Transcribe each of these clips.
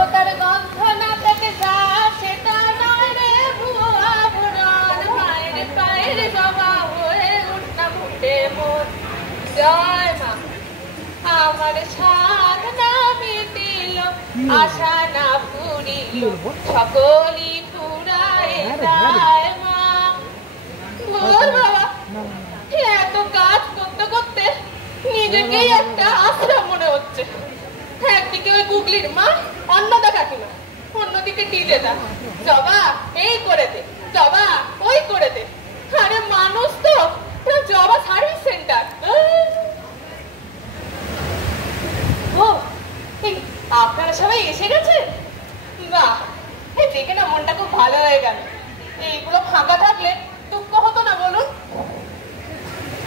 ও তার গন্ধ না পেতে যা সেটা নয় রে ভুয়া ভুরন মায়ের পায়ের জবা হয়ে উঠনা ফুটে মন জয় মা আমার সাধনা মিটিল আশা না ফুরিল সকলই ফুরায় যায় মা। বল বাবা এত কাজ করতে করতে নিজেকেই একটা আশ্রম মনে হচ্ছে। একদিকে ওই গুগলির মা, অন্যদা কাকিমা, অন্যদিকে ডিজেদা। জবা এই করে দে, জবা ওই করে দে। আরে মানুষ তো জবা সার্ভিস সেন্টার। ও আপনারা সবাই এসে গেছে? বাহ, এই দেখে না মনটা খুব ভালো হয়ে গেল। এইগুলো ফাঁকা থাকলে দুঃখ হতো না বলুন?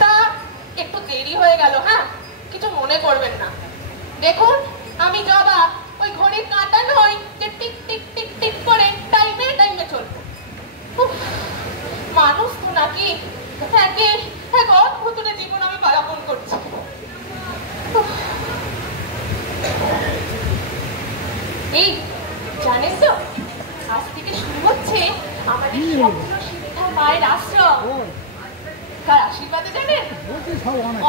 তা একটু দেরি হয়ে গেল, হ্যাঁ কিছু মনে করবেন না। দেখুন আমি জবা, ওই ঘড়ির কাঁটা নই যে টিক টিক টিক টিক করে টাইমে টাইমে চলবো। মানুষ তো নাকি এক অদ্ভুত জীবন আমি পালন করছি। এই জানেন তো আজ থেকে শুরু হচ্ছে আমাদের স্বপ্ন সিদ্ধা মায়ের আশ্রম। তার আশীর্বাদে জানেন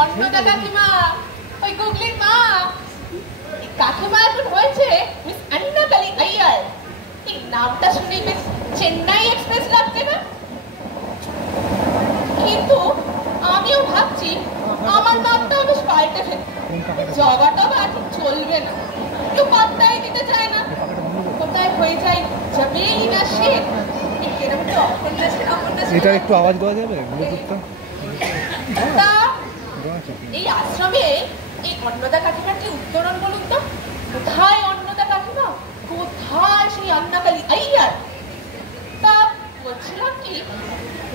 অন্নদা কাকিমা, ওই গুগলির মা, এই কাকিমা এখন হয়েছে মিস আন্নাকালী আইয়ার। এই নামটা শুনেই বেশ চেন্নাই এক্সপ্রেস লাগছে না? কিন্তু আমিও ভাবছি আমার নামটা বেশ পাল্টে ফেলতে। জবা টবা ঠিক চলবে না, কেউ পাত্তাই দিতে চায় না। কোথায় হয়ে যায় যাবেই না সে। এটা একটু আওয়াজ দেওয়া যাবে তা এই আশ্রমে এই অন্নদা কাকিমার কি উত্তরণ বলুন তো? কোথায় অন্নদা কাকিমা, কোথায় সেই আন্নাকালী আইয়ার? তা বলছিলাম কি,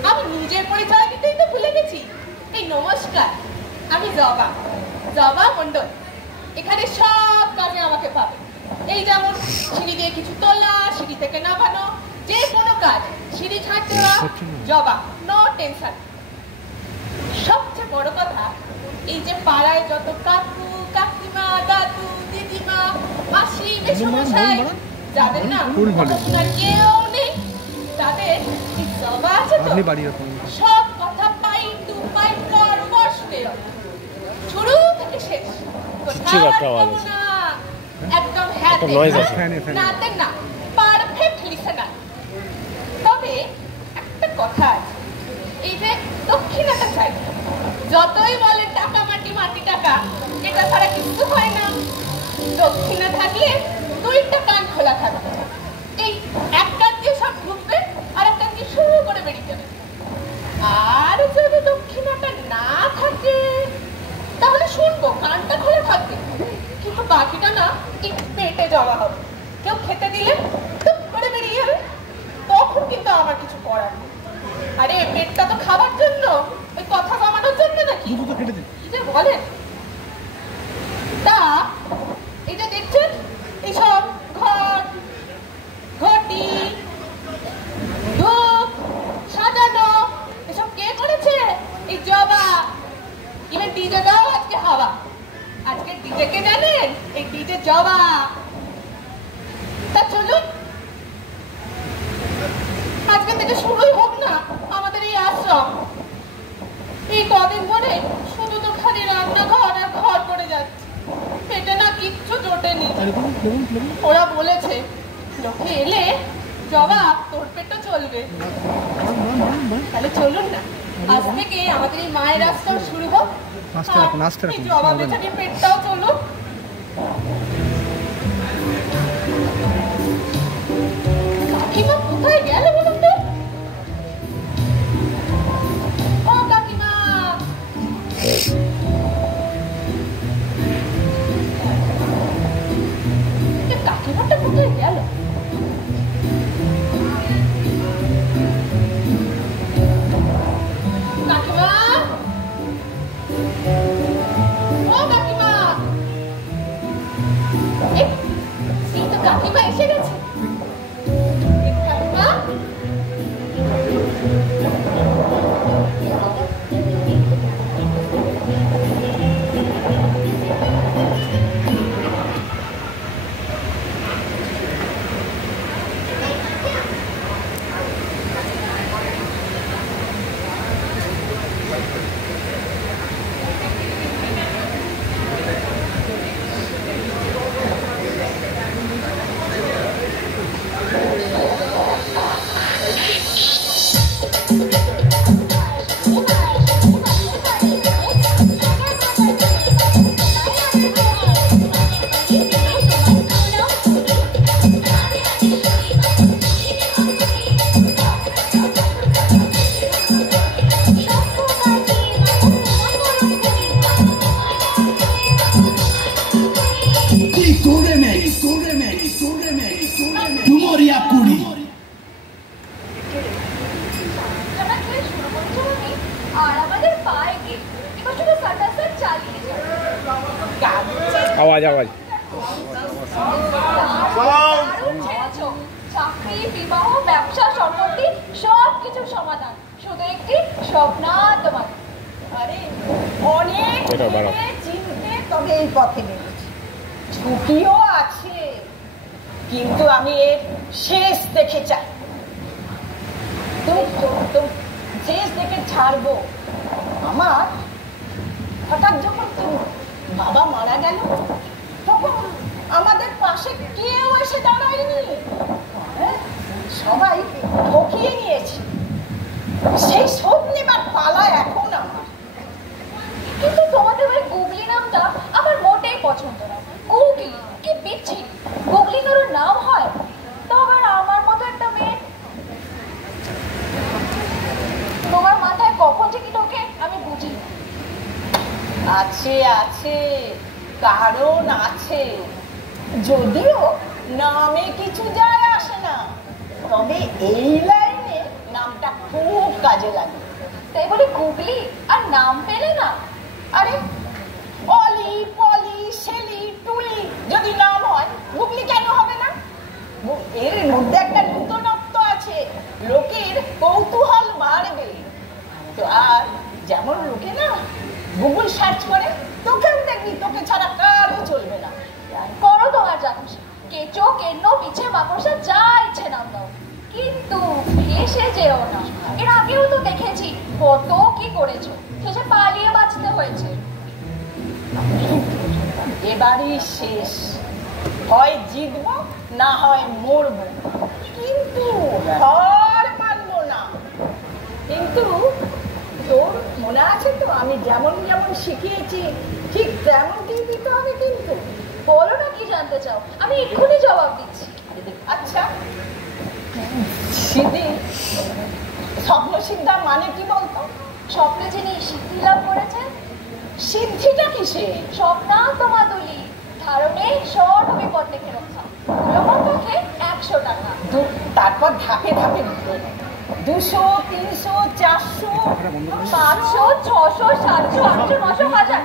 আমি নিজের পরিচয় দিতেই তো ভুলে গেছি। এই নমস্কার, আমি জবা, জবা মন্ডল। এখানে সব কাজে আমাকে পাবে। এই যেমন সিঁড়ি দিয়ে কিছু তোলা, সিঁড়ি থেকে নামানো, যে কোনো কাজ, সিঁড়ি ঝাঁট দেওয়া, জবা, নো টেনশন। সবচেয়ে বড় কথা, এই যে পাড়ায় যত কাকু কাকিমা, দাদু দিদিমা, মাসি মেসোমশাই যাদের না পড়াশোনার কেউ নেই, তাদের এই জবা আছে তো, সব কথা পাইপ টু পাইপ শুনে শুরু থেকে শেষ। একদম হ্যাঁ নাতে না, পারফেক্ট লিসেনার। তবে একটা কথা আছে, এই যে দক্ষিণাটা চাই, যতই বলে টাকা মাটি মাটি টাকা, এটা ছাড়া কিছু হয় না। দক্ষিণা থাকলে দুইটা কান খোলা থাকবে, এই এক কান দিয়ে সব ঢুকবে আর এক কান দিয়ে শুরু করে বেরিয়ে যাবে। আর যদি দক্ষিণাটা না থাকে তাহলে শুনবো, কানটা খোলা থাকবে, কিন্তু বাকিটা না একটু পেটে জমা হবে। কেউ খেতে দিলে টুপ করে বেরিয়ে যাবে, তখন কিন্তু আমার কিছু করার নেই। আরে পেটটা তো খাবার জন্য, ওই কথা কমানোর জন্য নাকি যে বলেন? তা এই যে দেখছেন এইসব ঘর ঘটি ধূপ সাজানো, এসব কে করেছে? এই জবা। ইভেন ডিজে দাও আজকে হাওয়া। আজকে ডিজে কে জানেন? এই ডিজে জবা। তা চলুন আজকে থেকে শুরুই হোক না আমাদের এই আশ্রম। এই কদিন ধরে শুধু তো খালি রান্নাঘর আর ঘর করে যাচ্ছে, পেটে না কিচ্ছু জোটেনি। ওরা বলেছে লোকে এলে জবা তোর পেটটা চলবে। তাহলে চলুন না আজ থেকে আমাদের এই মায়ের আশ্রম শুরু হোক, জবা বেচারির পেটটাও চলুক। কাকিমা কোথায় গেল বলুন তো? ও কাকিমা, কাকিমাটা কোথায় গেল? কাকিমা, ও কাকিমা, এই তো কাকিমা এসে গেছে। কাকিমা, আওয়াজ চাকরি, বিবাহ, ব্যবসা, সম্পত্তি সব কিছুর সমাধান শুধু একটি স্বপ্নাদ্যমান। আরে অনেক চিনতে তবে এই পথে নেমেছি। ঝুঁকিও আছে, কিন্তু আমি এর শেষ দেখে চাই। শেষ দেখে ছাড়বো। আমার হঠাৎ যখন বাবা মারা গেল, তখন আমাদের পাশে কেউ এসে দাঁড়ায়নি, সবাই ঠকিয়ে নিয়েছে। সেই শোধ নেবার পালা এখন আমার। কিন্তু তোমাদের ওই গুগলি নামটা আমার মোটেই পছন্দ না। গুগলি কি বিচ্ছি, গুগলি কারোর নাম হয়? তবে আমার মতো একটা মেয়ে তোমার মাথায় কখন থেকে ঢোকে আমি বুঝি না। আছে আছে, কারণ আছে, যদিও নামে কিছু যায় আসে না, তবে এই লাইনে নামটা খুব কাজে লাগে। তাই বলে গুগলি আর নাম পেলে না? আরে অলি, পলি, শেলি, টুলি যদি নাম হয়, গুগলি কেন হবে না? এর মধ্যে একটা নূতনত্ব আছে, লোকের কৌতূহল বাড়বে। তো আর যেমন লোকে না গুগল সার্চ করে, তোকেও দেখবি, তোকে ছাড়া কারও চলবে না। করো তোমার যা খুশি, কেঁচো, কেন্ন, পিছে, মাকড়সা যা ইচ্ছে নাম দাও, কিন্তু এসে যেও না। এর আগেও তো দেখেছি কত কি করেছো, শেষে পালিয়ে বাঁচতে হয়েছে। এবারই শেষ, হয় জিতবো না হয় মরবো, কিন্তু হার মানবো না। কিন্তু তোর মনে আছে তো আমি যেমন যেমন শিখিয়েছি ঠিক তেমনটি দিতে হবে। কিন্তু বলো না কি জানতে চাও, আমি এক্ষুনি জবাব দিচ্ছি। আচ্ছা, সিদ্ধি, স্বপ্ন সিদ্ধা মানে কি বলতো? স্বপ্নে যিনি সিদ্ধি লাভ করেছেন। সিদ্ধিটা কিসে? স্বপ্নান্তমাতুলি, ধারণে সব বিপদ থেকে রক্ষা, লোককে 100 টাকা। তারপর ধাপে ধাপে 200, 300, 400, 500, 600, 700, 800, 900, 1000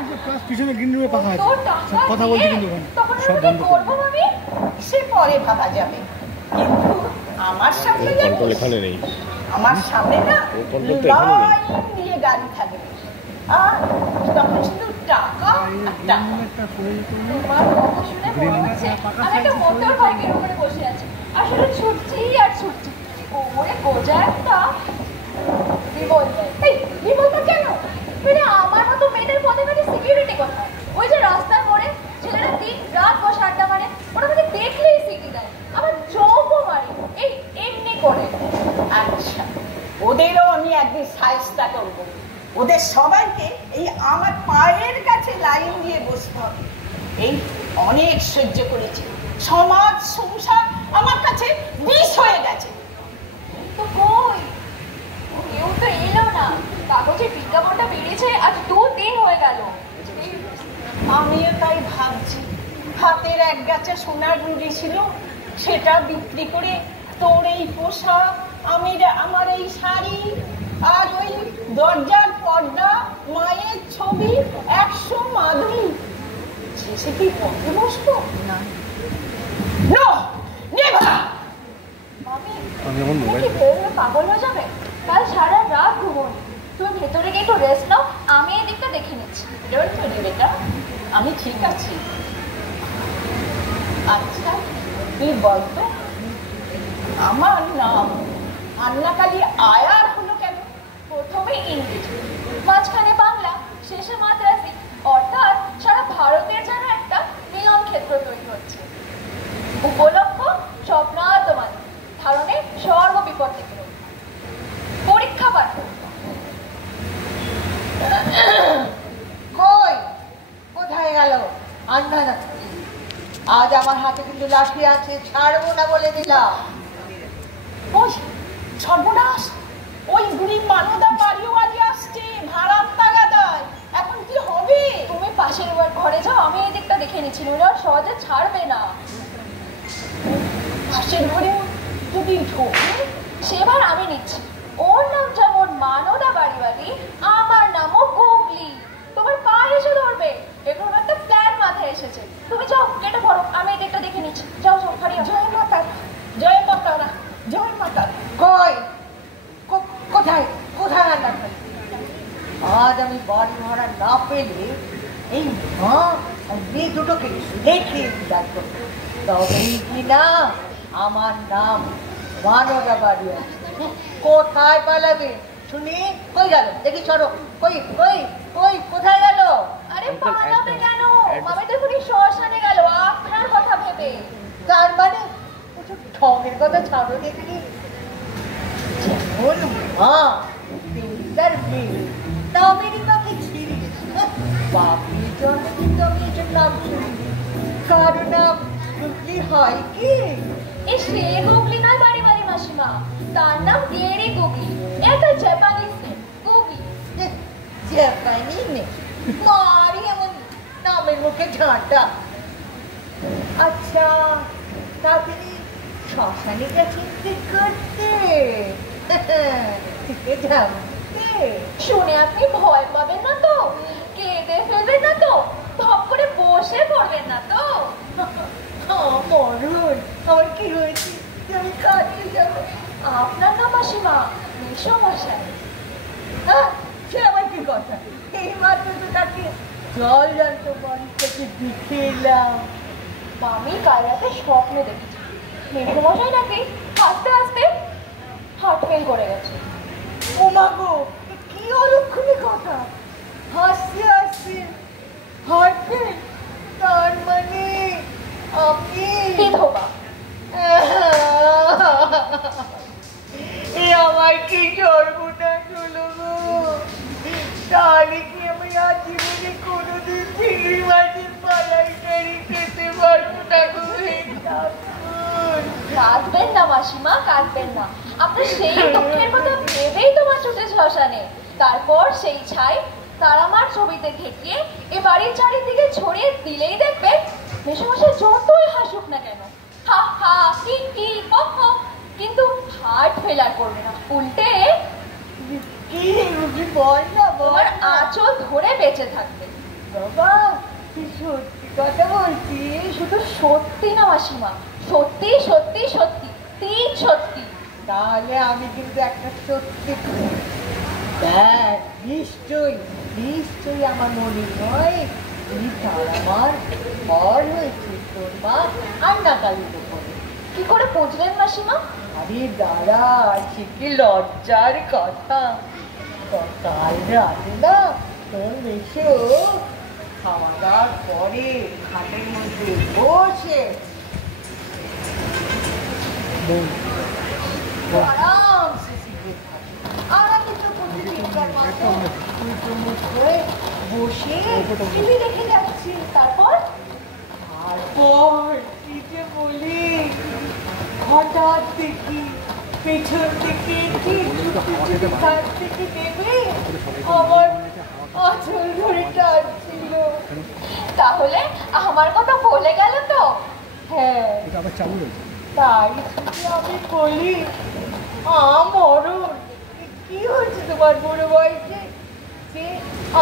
পিছনে গিন্নির পাখা আছে, কথা বলতে কিন্তু তখন আমি করবো ভাবি, সে পরে ভাবা যাবে। কিন্তু আমার সামনে নেই, আমার সামনে না লাইন দিয়ে গাড়ি থাকবে, আর তখন শুধু টাকা টাকা। তোমার কথা শুনে মনে হচ্ছে আমি একটা মোটর বাইকের উপরে বসে আছি, আসলে ছুটছি আর ছুটছি। ওরে গোজা একটা রিভলভার। এই রিভলভার কেন? মানে আমার মতো মেয়েদের পথে ঘাটে সিকিউরিটি কোথায়? ওই যে রাস্তার মোড়ে ছেলেরা দিন রাত বসে আড্ডা মারে, ওরা আমাকে দেখলেই সিটি দেয়, আবার চোখও মারে এই এমনি করে। আচ্ছা, ওদেরও আমি একদিন সাহায্য করবো। ওদের সবাইকে এই আমার পায়ের কাছে লাইন দিয়ে বসতে হবে। এই অনেক সহ্য করেছি, সমাজ সংসার আমার কাছে বিষ হয়ে গেছে। তো কই কেউ তো এলো না, কাগজে বিজ্ঞাপনটা বেরিয়েছে আজ 2 দিন হয়ে গেল। আমিও তাই ভাবছি, হাতের এক গাছা সোনার রুড়ি ছিল, সেটা বিক্রি করে তোর এই পোশাক, আমার এই শাড়ি, আর ওই দরজার পর্দা, মায়ের ছবি, 100 মাদুরি, শেষে কি পথে বসবো? না, পাগল হয়ে যাবে। কাল সারা রাত ঘুমোনি, তুমি ভেতরে গিয়ে একটু রেস্ট নাও, আমি এই দিকটা দেখে নিচ্ছি। বেটা, আমি ঠিক আছি। আচ্ছা তুই বলতো, আমার নাম আন্নাকালী আয়ার হলো কেন? প্রথমে ইংরেজি, মাঝখানে বাংলা, শেষে মাদ্রাসি, অর্থাৎ সারা ভারতের যেন একটা মিলন ক্ষেত্র তৈরি হচ্ছে। উপলক্ষ স্বপ্নাদ্যমান, ধারণে সর্ববিপদ থেকে পরীক্ষা পাঠ। কই কোথায় গেল আন্না? আজ আমার হাতে কিন্তু লাঠি আছে, ছাড়বো না বলে দিলাম। ওই সর্বনাশ, ওই বুড়ি মানদা বাড়িওয়ালি আসছে, ভাড়ার তাগাদায়। এখন কি হবে? তুমি পাশের ঘরে যাও, আমি এই দিকটা দেখে নিচ্ছি, ওরা সহজে ছাড়বে না। পাশের ঘরে যদি ঢোকে, সেবার আমি নিচ্ছি। ওর নাম যেমন মানদা বাড়িওয়ালি, আমার নামও গুগলি। তোমার পা এসে ধরবে, এরকম একটা প্ল্যান মাথায় এসেছে। তুমি যাও, কেটে পড়ো, আমি এই দিকটা দেখে নিচ্ছি। যাও যাও, ফারিয়া। জয় মাতা, জয় মাতা, জয় মাতা। কই কোথায় কোথায় রান্না করে? আজ আমি বাড়ি ভাড়া না পেলে এই মা আর মেয়ে দুটোকে দেখে ডাকবো, তবেই কিনা আমার নাম মানদা বাড়ি আছে। কোথায় পালাবে শুনি? কই গেল দেখি, সরো। কই কই কই কোথায় গেল? আরে পালাবে কেন? আমি তো এখনই শ্মশানে গেল আপনার কথা ভেবে। তার মানে ঠঙের কথা ছাড়ো দেখি। যেমন মা তার মেয়ে নামেরই বাকি ছিল, বাপের জন্য কিন্তু আমি এটার নাম শুনিনি। কারো নাম গুগলি হয় কি? এ সে গুগলি নয় বাড়ি বাড়ি মাসিমা, তার নাম গেরি গুগলি। এটা জাপানিজ নেম, গুগলি। জাপানি নেই, মারি এমন নামের মুখে ঝাঁটা। আচ্ছা, তা তিনি শ্মশানে গেছেন কি করতে? শুনে আপনি ভয় পাবেন না তো? কেঁদে ফেলবেন না তো? ধপ করে বসে পড়বেন না তো? মরুন, আমার কি হয়েছে আমি কাঁদতে যাবো? আপনার নাম মাসিমা, মেসোমশাই। সে আমার কি কথা? এই মাত্র তো তাকে জল জানত বাড়ি থেকে দেখে এলাম। আমি কাল রাতে স্বপ্নে দেখেছি মেসোমশাই নাকি হাসতে হাসতে হার্ট ফেল করে গেছে। ও মা গো, কি অলক্ষণী কথা! হাসতে হাসতে হার্ট ফেল? তার মানে আপনি বিধবা। আমার কি সর্বনাশ হলো গো! তাহলে কি আমি আজ জীবনে কোনোদিন চিংড়ি মাছের মালাইকারি খেতে পারবো না গো? কাঁদবেন না মাসিমা, কাঁদবেন না। আপনার সেই দুঃখের কথা ভেবেই তোমার ছুটে শ্মশানে। তারপর সেই ছাই তারামার ছবিতে ঠেকিয়ে এ বাড়ির চারিদিকে ছড়িয়ে দিলেই দেখবেন মেসোমশাই যতই হাসুক না কেন, হা হা হি হি হ হ, কিন্তু হার্ট ফেলার করবে না। উল্টে কি বল না, তোমার আঁচল ধরে বেঁচে থাকবে। বাবা তুই সত্যি কথা বলছি? শুধু সত্যি না মাসিমা, সত্যি সত্যি সত্যি, তিন সত্যি। তাহলে আমি কিন্তু একটা সত্যি দেখ, নিশ্চয়ই নিশ্চয়ই আমার মনে নয় এই তারামার ঘর হয়েছে তোর মা আন্না কালির উপরে। কি করে বুঝলেন মাসিমা? আরে দাঁড়া, সে কি লজ্জার কথা! কাল রাতে না তোর মেশো খাওয়া দাওয়ার পরে খাটের মধ্যে বসে আরামসে সিগারেট খাচ্ছে, আর আমি তো বসে টিভি দেখে যাচ্ছি। তারপর তারপর কি যে বলি, হঠাৎ দেখি পেছন থেকে কাছ থেকে নেমে আমার আঁচল ধরে টানছিল। তাহলে আমার কথা বলে গেল তো? হ্যাঁ, তাই যদি আমি বলি, মরণ কি হয়েছে তোমার বড় বয়সে যে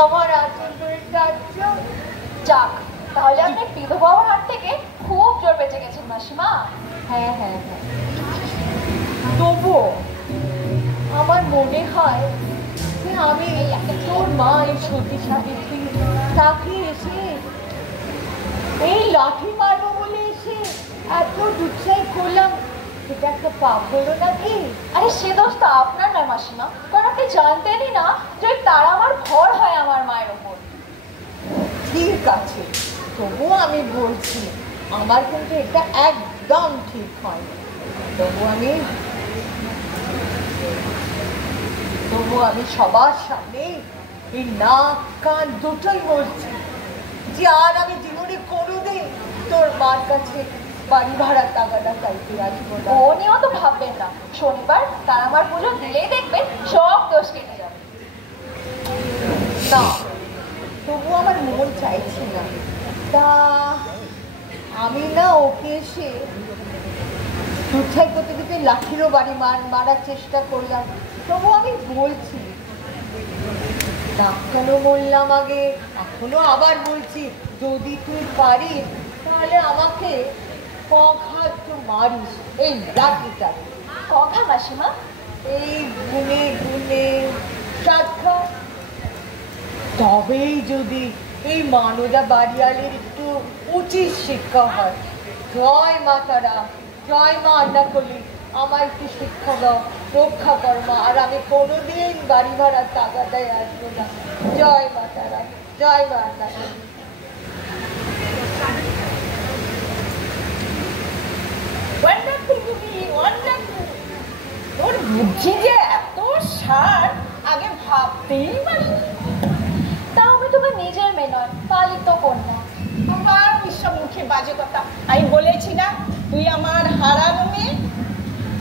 আমার আঁচল ধরে টানছ? যাক, তাহলে আপনি বিধবা হওয়ার হাত থেকে খুব জোর বেঁচে গেছেন মাসিমা। হ্যাঁ হ্যাঁ হ্যাঁ, তবুও আমার মনে হয় যে আমি তোর মা এই সতী সাবিত্রী তাকে এসে এই লাঠি মারবো বলে এসে এত দুঃসাই করলাম, এটা একটা পাপ হলো নাকি? আরে সে দোষ তো আপনার নয় মাসিমা, কারণ আপনি জানতেনই না যে তারা আমার ভর হয় আমার মায়ের ওপর। ঠিক আছে, তবুও আমি বলছি আমার কিন্তু এটা একদম ঠিক হয়নি। তবু আমি সবার সামনে এই নাক কান দুটোই বলছি যে আর আমি জীবনে কোনোদিন তোর মার কাছে বাড়ি ভাড়ার টাকাটা চাইতে আসবো না। ও নিয়েও তো ভাববেন না, শনিবার তারা আমার পুজো দিলেই দেখবেন সব দোষ কেটে যাবে। না, তবু আমার মন চাইছে না। তা আমি না ওকে এসে দুঃসাই করতে করতে লাঠিরও বাড়ি মারার চেষ্টা করলাম। তবু আমি বলছি ডাক্তারও বললাম আগে, এখনো আবার বলছি, যদি তুই পারিস তাহলে আমাকে কঘা তো মারিস এই লাঠিটা। কঘা মাসিমা? এই গুনে গুনে সাক্ষা। তবেই যদি এই মানদা বাড়িয়ালের একটু উচিত শিক্ষা হয়। জয় মা তারা, জয় মা আন্নাকলি, আমার একটু শিক্ষা দাও, রক্ষা কর মা, আর আমি কোনোদিন বাড়ি ভাড়ার তাগাদায় আসবো না। জয় মা তারা, জয় মা আন্নাকলি। তোর বুদ্ধি যে এত সার আগে ভাবতেই পারিনি। তাও আমি তোমার নিজের মেয়ে নয়, পালিত কন্যা। আমার বিশ্বর মুখে বাজে কথা। আমি বলেছি না তুই আমার হারানো মেয়ে।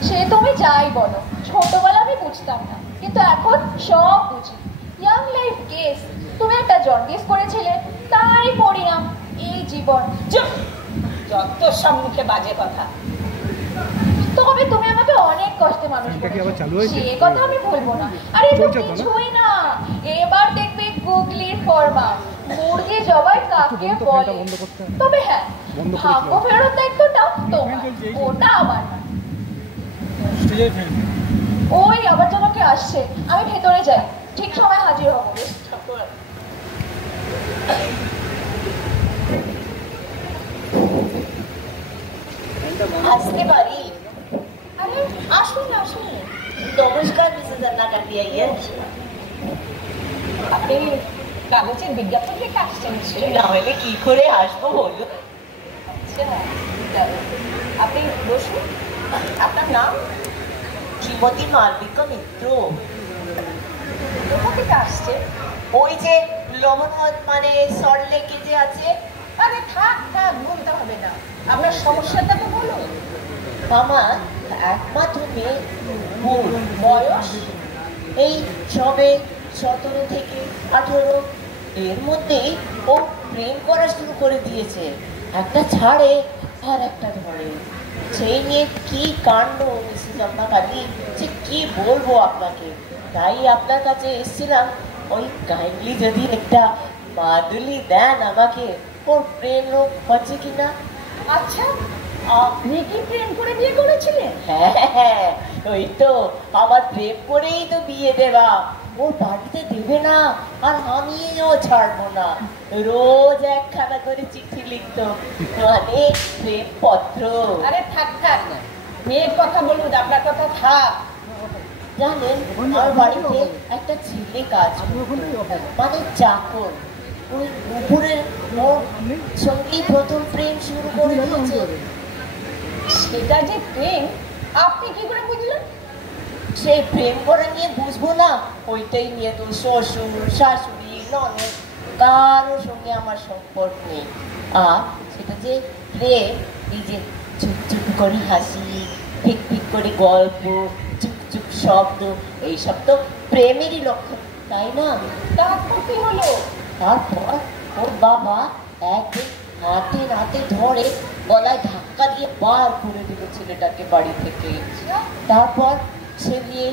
সে তুমি যাই বলো, ছোটবেলা আমি বুঝতাম না, কিন্তু এখন সব বুঝি। ইয়াং লাইফ কেস, তুমি একটা জন্ডিস করেছিলে, তারই পরিণাম এই জীবন। চুপ, যত সব মুখে বাজে কথা। তবে তুমি আমাকে অনেক কষ্টে মানুষ করেছো, সে কথা আমি বলবো না। আরে তো কিছুই না, এবার দেখবে গুগলির ফরমা, মুরগি জবাই কাকে বলে। তবে হ্যাঁ, ভাগ্য ফেরত দায়িত্বটা তোমার, ওটা আমার না। ওই আবার যেন কে আসছে, আমি ভেতরে যাই, ঠিক সময় হাজির হবো। আসতে পারি? আরে আসুন আসুন। নমস্কার মিসেস আন্না কাটিয়া। আপনি কাগজের বিজ্ঞাপন দেখে আসছেন? না হলে কি করে আসবো বলো? আচ্ছা, আপনি বসুন। আপনার নাম? শ্রীমতী মালবিকা মিত্র। কোথা থেকে আসছে? ওই যে লবণহট মানে সল্টলেকে যে আছে। আরে থাক থাক, বলতে হবে না, আপনার সমস্যাটা তো বলুন। আমার একমাত্র মেয়ে, বয়স এই সবে 17 থেকে 18। এর মধ্যেই ও প্রেম করা শুরু করে দিয়েছে, একটা ছাড়ে আর একটা ধরে। সেই নিয়ে কি কাণ্ড মিসেস আন্না কাটি, যে কি বলবো আপনাকে। তাই আপনার কাছে এসেছিলাম, ওই কাইন্ডলি যদি একটা মাদুলি দেন আমাকে, ওর প্রেম রোগ হচ্ছে কিনা। আচ্ছা, আপনি কি প্রেম করে বিয়ে করেছিলেন? হ্যাঁ, ওই তো আমার প্রেম করেই তো বিয়ে দেবা। ও বাড়িতে দেবে না, আর আমিও ছাড়বো না। রোজ একখানা করে চিঠি লিখতো, মানে প্রেম পত্র। আরে থাক থাক, মেয়ের কথা বলুন, আপনার কথা থাক। জানেন, আমার বাড়িতে একটা ছেলে কাজ মানে চাকর, ওই উপরের সঙ্গেই প্রথম প্রেম শুরু করে দিয়েছে। সেটা যে প্রেম, আপনি কি করে বুঝলেন? সেই প্রেম করা নিয়ে বুঝবো না, ওইটাই নিয়ে তো শ্বশুর শাশুড়ি ননদ কারোর সঙ্গে আমার সম্পর্ক নেই। আর সেটা যে প্রেম, এই যে চুপ চুপ করে হাসি, ঠিক ঠিক করে গল্প, চুপ চুপ শব্দ, এইসব তো প্রেমেরই লক্ষণ, তাই না? তারপর কি হলো? তারপর ওর বাবা একদিন হাতে নাতে ধরে গলায় ধাক্কা দিয়ে বার করে দিল ছেলেটাকে বাড়ি থেকে। তারপর সে নিয়ে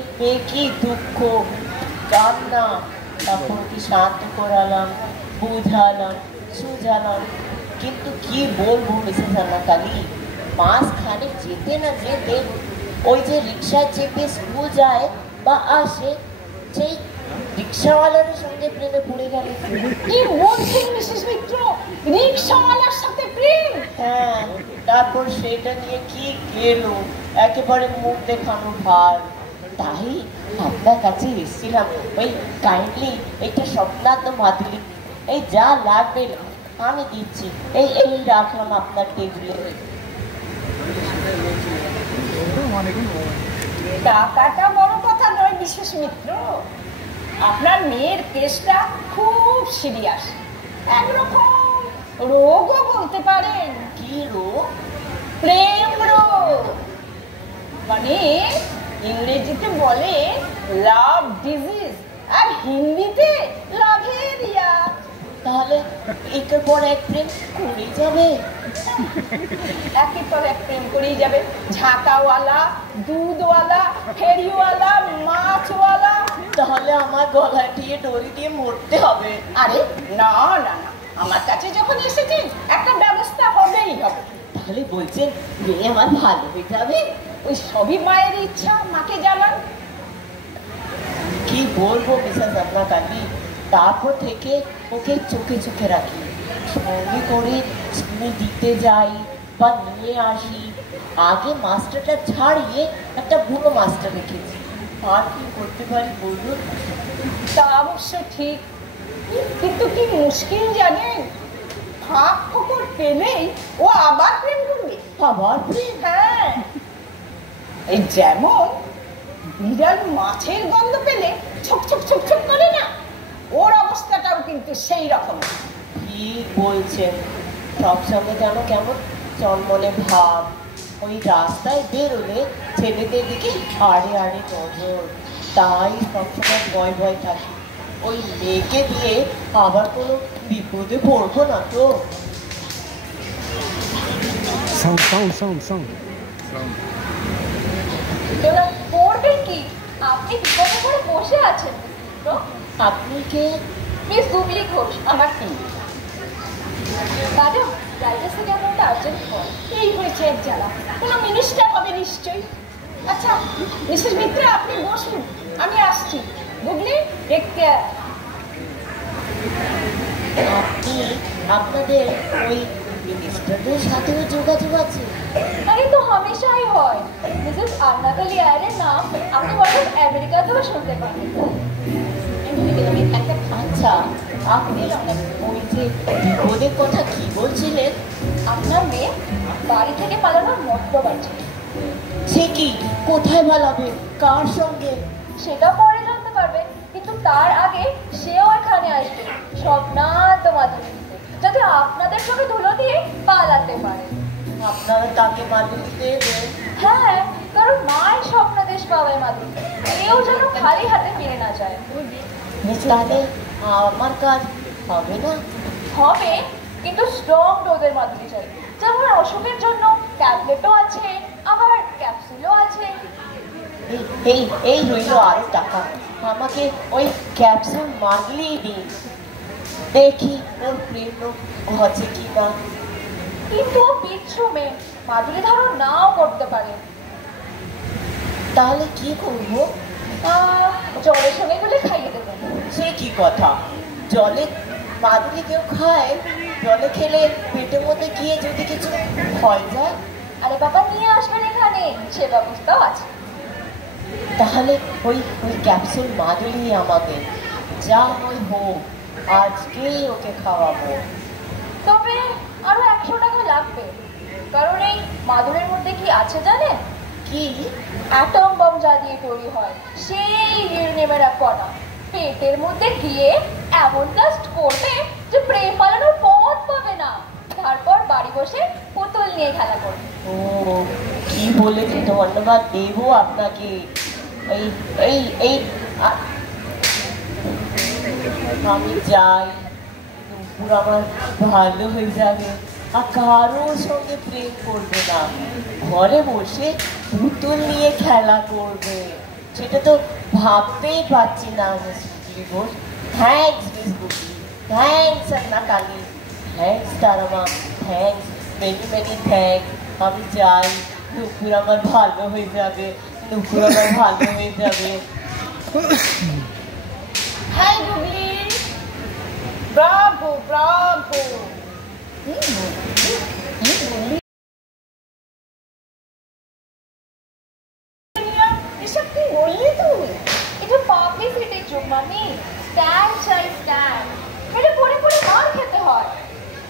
কি দুঃখ কান্না, তারপর কি শান্ত করালাম, বুঝালাম, সুঝালাম, কিন্তু কি বলবো মিসেস আন্না কালি, মাঝখানে যেতে না যেতে ওই যে রিক্সায় চেপে স্কুল যায় বা আসে, সেই রিক্সাওয়ালার সঙ্গে প্রেমে পড়ে গেল। কি বলছেন মিসেস মিত্র? রিক্সাওয়ালার সাথে প্রেম? হ্যাঁ, তারপর সেটা নিয়ে কি গেল, একেবারে মুখ দেখানো ভার। তাই আপনার কাছে এসেছিলাম, ওই কাইন্ডলি এইটা স্বপ্নাত্ম মাদুলি, এই যা লাগবে আমি দিচ্ছি, এই এই রাখলাম আপনার টেবিলে। টাকাটা বড় কথা নয় মিসেস মিত্র, আপনার মেয়ের কেসটা খুব সিরিয়াস, একরকম রোগও বলতে পারেন। কি রোগ? প্রেম রোগ, মানে ইংরেজিতে বলে লাভ ডিজিজ, আর হিন্দিতে লাভেরিয়া। তাহলে একের পর এক প্রেম করেই যাবে। একের পর এক প্রেম করেই যাবে। ঝাঁকাওয়ালা, দুধওয়ালা, ফেরিওয়ালা, মাছওয়ালা। তাহলে আমার গলায় দিয়ে দড়ি দিয়ে মরতে হবে। আরে না না না, আমার কাছে যখন এসেছিস একটা ব্যবস্থা হবেই হবে। তাহলে বলছেন মেয়ে আমার ভালো হয়ে যাবে? ওই সবই মায়ের ইচ্ছা, মাকে জানান। কি বলবো মিসেস আপনাকালি, তারপর থেকে ওকে চোখে চোখে রাখি, সঙ্গে করে স্কুলে দিতে যাই বা নিয়ে আসি। আগে মাস্টারটা ছাড়িয়ে একটা বুড়ো মাস্টার রেখেছি। আর কি করতে পারি বলুন? তা অবশ্য ঠিক, কিন্তু কি মুশকিল জানেন, ফাঁক ফোকর পেলেই ও আবার প্রেম করবে। আবার প্রেম? হ্যাঁ, এই যেমন বিড়াল মাছের গন্ধ পেলে ছক ছক ছক ছক করে না, ওর অবস্থাটাও কিন্তু সেই রকম। কি বলছেন? সবসময় যেন কেমন চন্মনে ভাব, ওই রাস্তায় বেরোলে ছেলেদের দিকে আড়ে আড়ে নজর, তাই সবসময় ভয় ভয় থাকি ওই মেয়েকে দিয়ে আবার কোনো বিপদে পড়বো না তো। তোরা করবেন কি? আপনি বিপদে করে বসে আছেন। আপনি কে? মিস গুগলি ঘোষ, আমার কি ম্যাডাম, রাইটার থেকে আমার একটা আর্জেন্ট কল। এই হয়েছে এক জ্বালা, কোনো মিনিস্টার হবে নিশ্চয়ই। আচ্ছা মিসেস মিত্রা, আপনি বসুন, আমি আসছি। গুগলি, টেক কেয়ার। আপনি আপনাদের ওই মিনিস্টারদের সাথেও যোগাযোগ আছে? আরে তো হামেশাই হয়। মিসেস আন্নাকালি আয়ারের নাম আপনি বরং আমেরিকাতেও শুনতে পারেন। আচ্ছা, আপনি ওই যে বিপদের কথা কি বলছিলেন? আপনার মেয়ে বাড়ি থেকে পালানোর মতলব আছে। সে কি? কোথায় পালাবে? কার সঙ্গে? সেটা পরে জানতে পারবেন, কিন্তু তার আগে সেও এখানে আসবে স্বপ্নান্ত মাধুরী দিতে, যাতে আপনাদের সঙ্গে ধুলো দিয়ে পালাতে পারে। আপনারা তাকে মাধুরী দেবেন? হ্যাঁ, কারণ মায়ের স্বপ্নাদেশ পাবে মাধুরী, কেউ যেন খালি হাতে ফিরে না যায়। তাহলে আমার কাজ হবে না? হবে, কিন্তু স্ট্রং ডোজের মাধুরী চাই। যেমন অসুখের জন্য ট্যাবলেটও আছে, আবার ক্যাপসুলও আছে। এই এই রইল আরো টাকা, আমাকে ওই ক্যাপসুল মাগলেই দিন, দেখি ওর প্রেম হচ্ছে কি না। কিন্তু ও বিচ্ছু মেয়ে, মাধুরী ধারণ নাও করতে পারে। তাহলে কি করবো? জলের সঙ্গে গুলে খাইয়ে দেবেন। সে কি কথা? জলে মাধুরী কেউ খায়? জলে খেলে পেটের মধ্যে গিয়ে যদি কিছু হয়ে যায়? আরে বাবা, নিয়ে আসবেন এখানে, সে ব্যবস্থাও আছে। তাহলে ওই ওই ক্যাপসুল মাধুরী আমাকে, যা হয় হোক আজকেই ওকে খাওয়াবো। তবে আরো 100 টাকা লাগবে, কারণ এই মাধুরীর মধ্যে কি আছে জানেন? কি? অ্যাটম বম যা দিয়ে তৈরি হয়, সেই ইউরেনিয়ামের এক কণা পেটের মধ্যে গিয়ে এমন ব্লাস্ট করবে যে প্রেম পালানোর পথ পাবে না। তারপর বাড়ি বসে পুতুল নিয়ে খেলা করবে। ও, কি বলেছি, ধন্যবাদ দেবো আপনাকে। এই এই এই আমি যাই, দুপুর আমার ভালো হয়ে যাবে, আর কারোর সঙ্গে প্রেম করবে না, ঘরে বসে পুতুল নিয়ে খেলা করবে। সেটা তো ভাবতেই পারছি না Miss Googly Ghosh. Thanks Miss Googly, thanks Annakali, thanks Tarama, thanks, many many thanks. আমি যাই, দুপুর আমার ভালো হয়ে যাবে, দুপুর আমার ভালো হয়ে যাবে। হাই গুগলি, ব্রাভো ব্রাভো। এসব কি বললি তুমি? এটা পাবলিসিটির জন্য আমি স্ট্যান্ড চাই, স্ট্যান্ড। এটা পরে পরে মার খেতে হয়,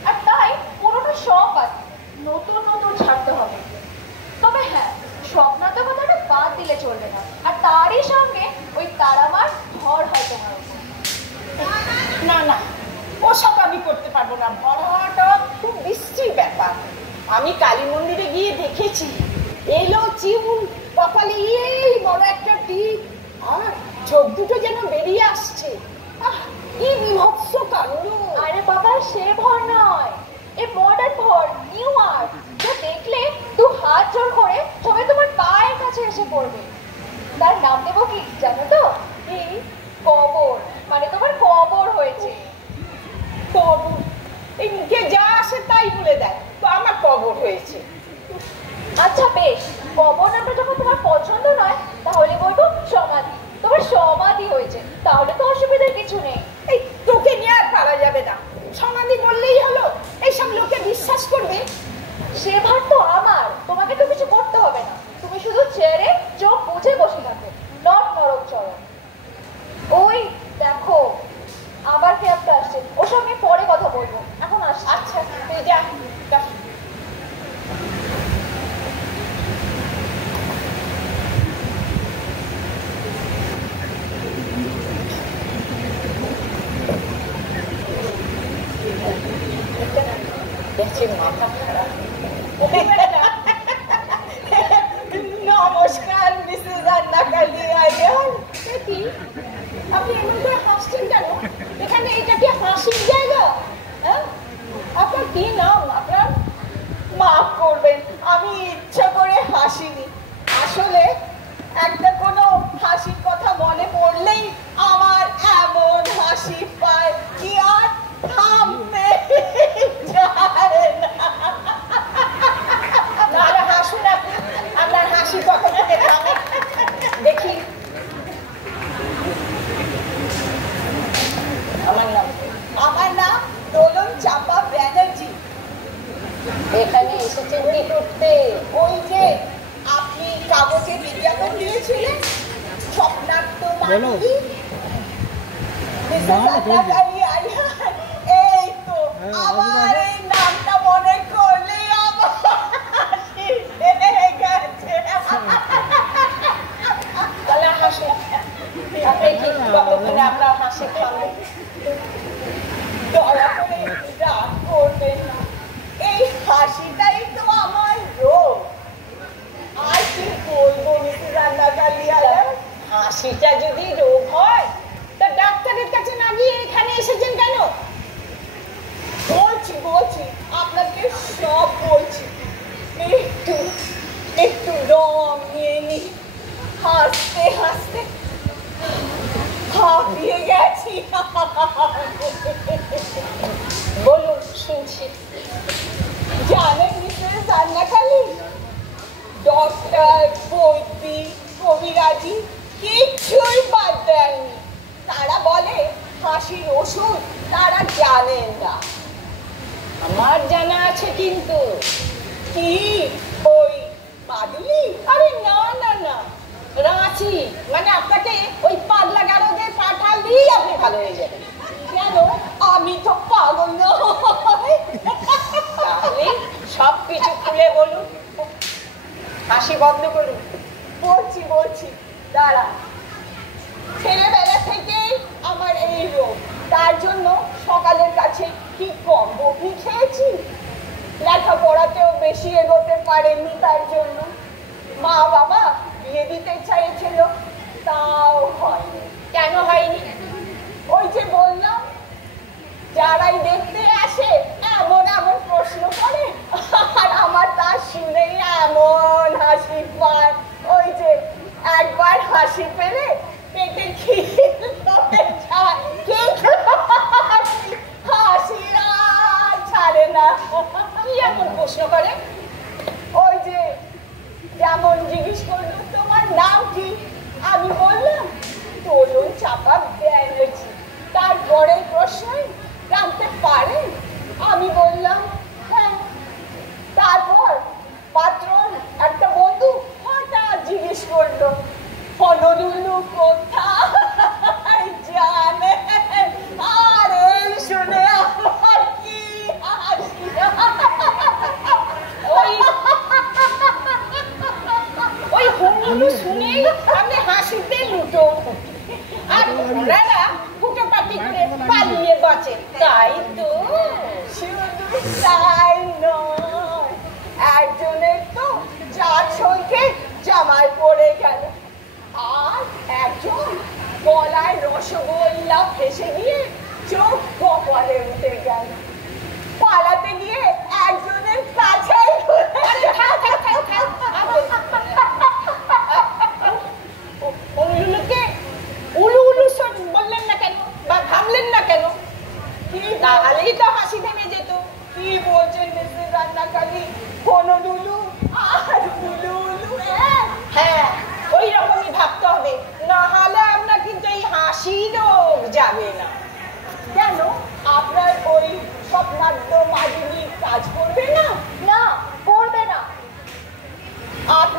আর তাই পুরোনো শখ আছে, নতুন নতুন ছাড়তে হবে। তবে হ্যাঁ, স্বপ্নাতে কথাটা বাদ দিলে চলবে না, আর তারই সঙ্গে ওই তারামার ঘর হয় তোমার উপর। না না, ওসব আমি করতে পারবো না, ভর হওয়াটা খুব বিশ্রী ব্যাপার। আমি কালী মন্দিরে গিয়ে দেখেছি, এলো চিউন, কপালে এই বড় একটা টিপ, আর চোখ দুটো যেন বেরিয়ে আসছে। কি বিভৎস কাণ্ড! আরে বাবা, সে ভর নয়, এ মডার্ন ভর, নিউ আর্ট, যা দেখলে দু হাত জোর করে সবাই তোমার পায়ের কাছে এসে পড়বে। তার নাম দেবো কি জানো তো? এই কবর, মানে তোমার কবর হয়েছে। কবর? এই মুখে যা আসে তাই বলে দেয় তো আমার কবর হয়েছে। আচ্ছা বেশ, কবর নামটা যখন তোমার পছন্দ নয় তাহলে বলবো সমাধি। তোমার সমাধি হয়েছে, তাহলে তো অসুবিধার কিছু নেই। এই তোকে নিয়ে আর পারা যাবে না, সমাধি বললেই হলো, এইসব লোকে বিশ্বাস করবে? সে ভার তো আমার, তোমাকে তো কিছু করতে হবে না, তুমি শুধু চেয়ারে চোখ বুঝে বসে থাকো, নট নরক চরণ। ওই দেখো আবার ক্যাবটা আসছে, ওর সঙ্গে পরে কথা বলবো, এখন আসছি। আচ্ছা তুই যা। মাথা খারাপ। নমস্কার মিসেস আন্নাকালি আইয়ান। কি আপনি এমন করে হাসছেন কেন? এখানে এটা কি হাসির জায়গা? আপনার কি নাম? আপনার? মাফ করবেন, আমি ইচ্ছা করে হাসিনি। আসলে একটা কোনো হাসির কথা মনে পড়লেই আমার এমন হাসি পায় কি আর থামতে যায় না। তাহলে হাসুন আপনি, আপনার হাসি কখন থেকে থামে দেখি। আমার নাম দোলন চাপা ব্যানার্জি। এখানে এসেছেন কি করতে? ওই যে আপনি কাগজে বিজ্ঞাপন দিয়েছিলেন, স্বপ্নার্থ মান্ডি। এই তো আমার এই নামটা মনে করলে আমার হাসি পেয়ে গেছে। তাহলে হাসি আপনি কি কতক্ষণে আপনার হাসি থামবে? দয়া করে রাগ করবেন না, এই হাসিটাই তো আমার রোগ। আর কি বলবো মিসেস আন্নাকালি আইয়ান, হাসিটা যদি রোগ হয় তা ডাক্তারের কাছে না গিয়ে এখানে এসেছেন কেন? বলছি আপনাকে সব বলছি। একটু একটু দম নিয়ে নি। হাসতে হাসতে হাঁপিয়ে গেছি। বলুন শুনছি। জানেন মিসেস আন্নাকালি, ডক্টর, বৈদ্যিক, কবিরাজি কিচ্ছুই বাদ দেননি। তারা বলে হাসির ওষুধ তারা জানেন না। আমার জানা আছে কিন্তু। কি ওই পাদুলি? আরে না না না, রাঁচি, মানে আপনাকে ওই পাগলা গারদে পাঠালেই আপনি ভালো হয়ে যাবেন। কেন? আমি তো পাগল নই। তাহলে সব কিছু খুলে বলুন, হাসি বন্ধ করুন। বলছি দাঁড়া। ছেলেবেলা থেকেই আমার এই রোগ, তার জন্য সকালের কাছে কি কম বকনি খেয়েছি। লেখাপড়াতেও বেশি এগোতে পারেনি, তার জন্য মা বাবা বিয়ে দিতে চাইছিল, তাও হয়নি। কেন হয়নি? ওই যে বললাম, যারাই দেখতে আসে এমন এমন প্রশ্ন করে, আর আমার তা শুনেই এমন হাসি পায়। ওই যে একবার হাসি পেলে পেটে হাসি আর ছাড়ে না। কি এমন প্রশ্ন করে? ওই যে যেমন জিজ্ঞেস করলো তোমার নাম কি, আমি বললাম দোলন চাপা ব্যানার্জি। তারপরে প্রশ্ন জানতে পারেন? আমি বললাম হ্যাঁ। তারপর পাত্রন একটা বন্ধু হঠাৎ জিজ্ঞেস করলো হনরুলু কোথায় জানে। আর এই শুনে আমার কি হাসি। ওই হনরুলু শুনেই আমি হাসিতে লুটো। আর ওনারা ফুটোপাটি করে পালিয়ে বাঁচে, তাই তো? শুধু তাই নয়, একজনের তো 4 ছলকে জামায় পড়ে গেল, আর একজন গলায় রসগোল্লা ফেসে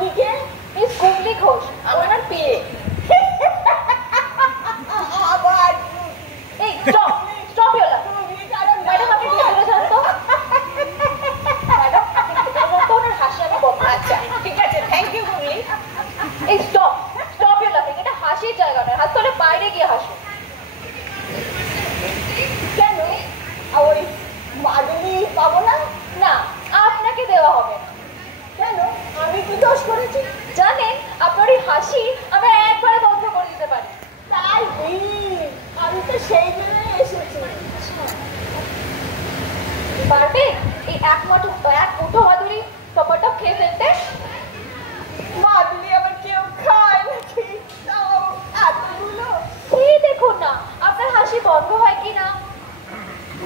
আপনি কে? মিস গুগলি ঘোষ, ওনার বিয়ে। আবার এই স্টপ স্টপ ইয়োলা ম্যাডাম, আপনি ভেতরে যান তো। ম্যাডাম, আপনি ভেতরে যান তো, ওনার হাসি আমি বন্ধ। আচ্ছা ঠিক আছে, থ্যাংক ইউ গুগলি। এই স্টপ স্টপ ইয়োলা, এটা হাসির জায়গা নয়, হাসতে হলে বাইরে গিয়ে হাসো। কেন ওই মাদুলি পাবো না? না, আপনাকে দেওয়া হবে না। কেন, আমি কি দোষ করেছি? জানেন, আপনার এই হাসি আমরা একবারে বন্ধ করে দিতে পারি। তাই আমি তো সেই জন্যই এসেছি। পারবে এই এক মুঠো মাদুরি টপাটপ খেয়ে ফেলতে? মাদুলি আবার কেউ খায় নাকি? তাও এতগুলো? এই দেখুন না, আপনার হাসি বন্ধ হয় কি না।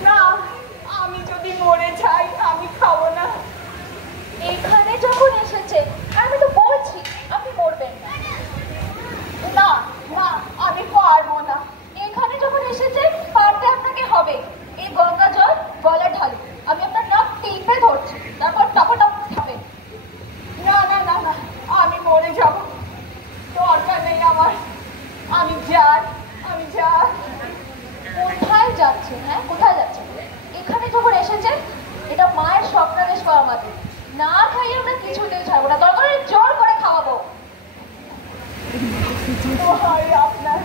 না, আমি যদি মরে যাই আমি খাবো না। এখানে যখন এসেছে, আমি তো বলছি আপনি মরবেন না। না না, আমি পারবো না। এখানে যখন এসেছে, পারতে আপনাকে হবে। এই গঙ্গা জল গলায় ঢালু, আমি আপনার নাক টিপে ধরছি, তারপর টপাটপ খাবে। না না না না, আমি মরে যাব, দরকার নেই আমার। আমি যাই। কোথায় যাচ্ছে? হ্যাঁ, কোথায় যাচ্ছে? এখানে যখন এসেছে, এটা মায়ের স্বপ্নাদেশ পাওয়া মাত্র। না খাইয়ে আমরা কিছুতেই ছাড়বো না, দরকার হলে জোর করে খাওয়াবো। আপনার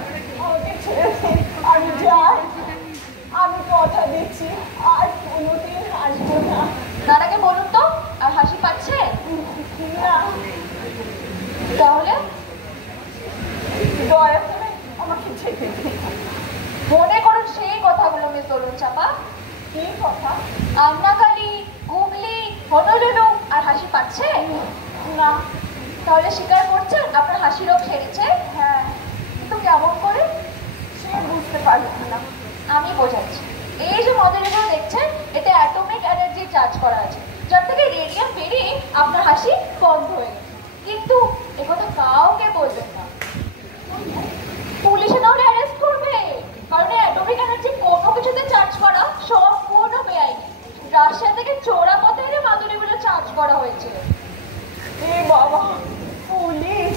আমাকে ছেড়ে দিন, আমি যাই। আমি কথা দিচ্ছি আর কোনোদিন আসবো না। দাদাকে বলুন তো, আর হাসি পাচ্ছে না, তাহলে দয়া করে আমাকে যেতে দিন। মনে করুন সেই কথাগুলো মিস তরুণ চাপা। কি কথা? আমনাকালি, গুগলি, হনলুলু আর হাসি পাচ্ছে না। তাহলে স্বীকার করছেন আপনার হাসি রোগ সেরেছে? হ্যাঁ, কিন্তু কেমন করে? সে বুঝতে পারছি না। আমি বোঝাচ্ছি। এই যে মডেলগুলো দেখছেন, এতে অ্যাটমিক এনার্জি চার্জ করা আছে, যার থেকে রেডিয়াম বেরিয়ে আপনার হাসি বন্ধ হয়ে গেছে। কিন্তু একথা কাউকে বলবেন না, পুলিশে নাহলে অ্যারেস্ট করবে। কারণ অ্যাটমিক এনার্জি কোনো কিছুতে চার্জ করা সম্পূর্ণ বেআইনি। রাশিয়া থেকে চোরা পথে এনে মাদুরিগুলো চার্জ করা হয়েছে। এ বাবা, পুলিশ?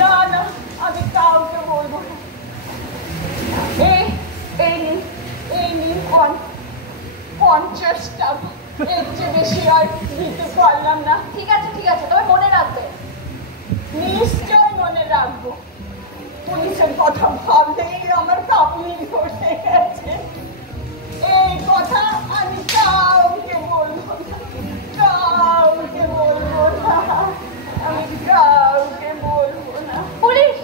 না না, আমি কাউকে বলবো না। এই নিন 50 টাকা, এর চেয়ে বেশি আর দিতে পারলাম না। ঠিক আছে, তবে মনে রাখবে। নিশ্চয় মনে রাখবো। পুলিশের কথা ভাবলেই আমার কাঁপুনি ধরে গেছে। এই কথা আমি কাউকে বলবো না, আমি কাউকে বলবো না। পুলিশ!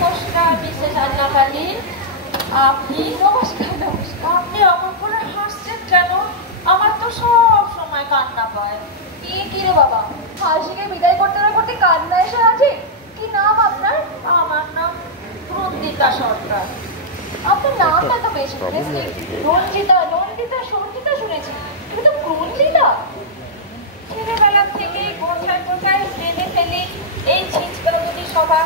নমস্কার মিসেস আন্নাকালী। আপনি? নমস্কার। আপনি অমন করে হাসছেন কেন? আমার তো সব সময় কান্না পায়। কি রে বাবা, হাসিকে বিদায় করতে কান্না এসে আছে? কি নাম আপনার? আমার নাম রঞ্জিতা সরকার। আপনার নামটা তো বেশ ইন্টারেস্টিং। রঞ্জিতা, সঞ্জিতা শুনেছি, কিন্তু রঞ্জিতা? ছেলেবেলা থেকে কোথায় ফেলে এই ছিচকাগুলি সভা,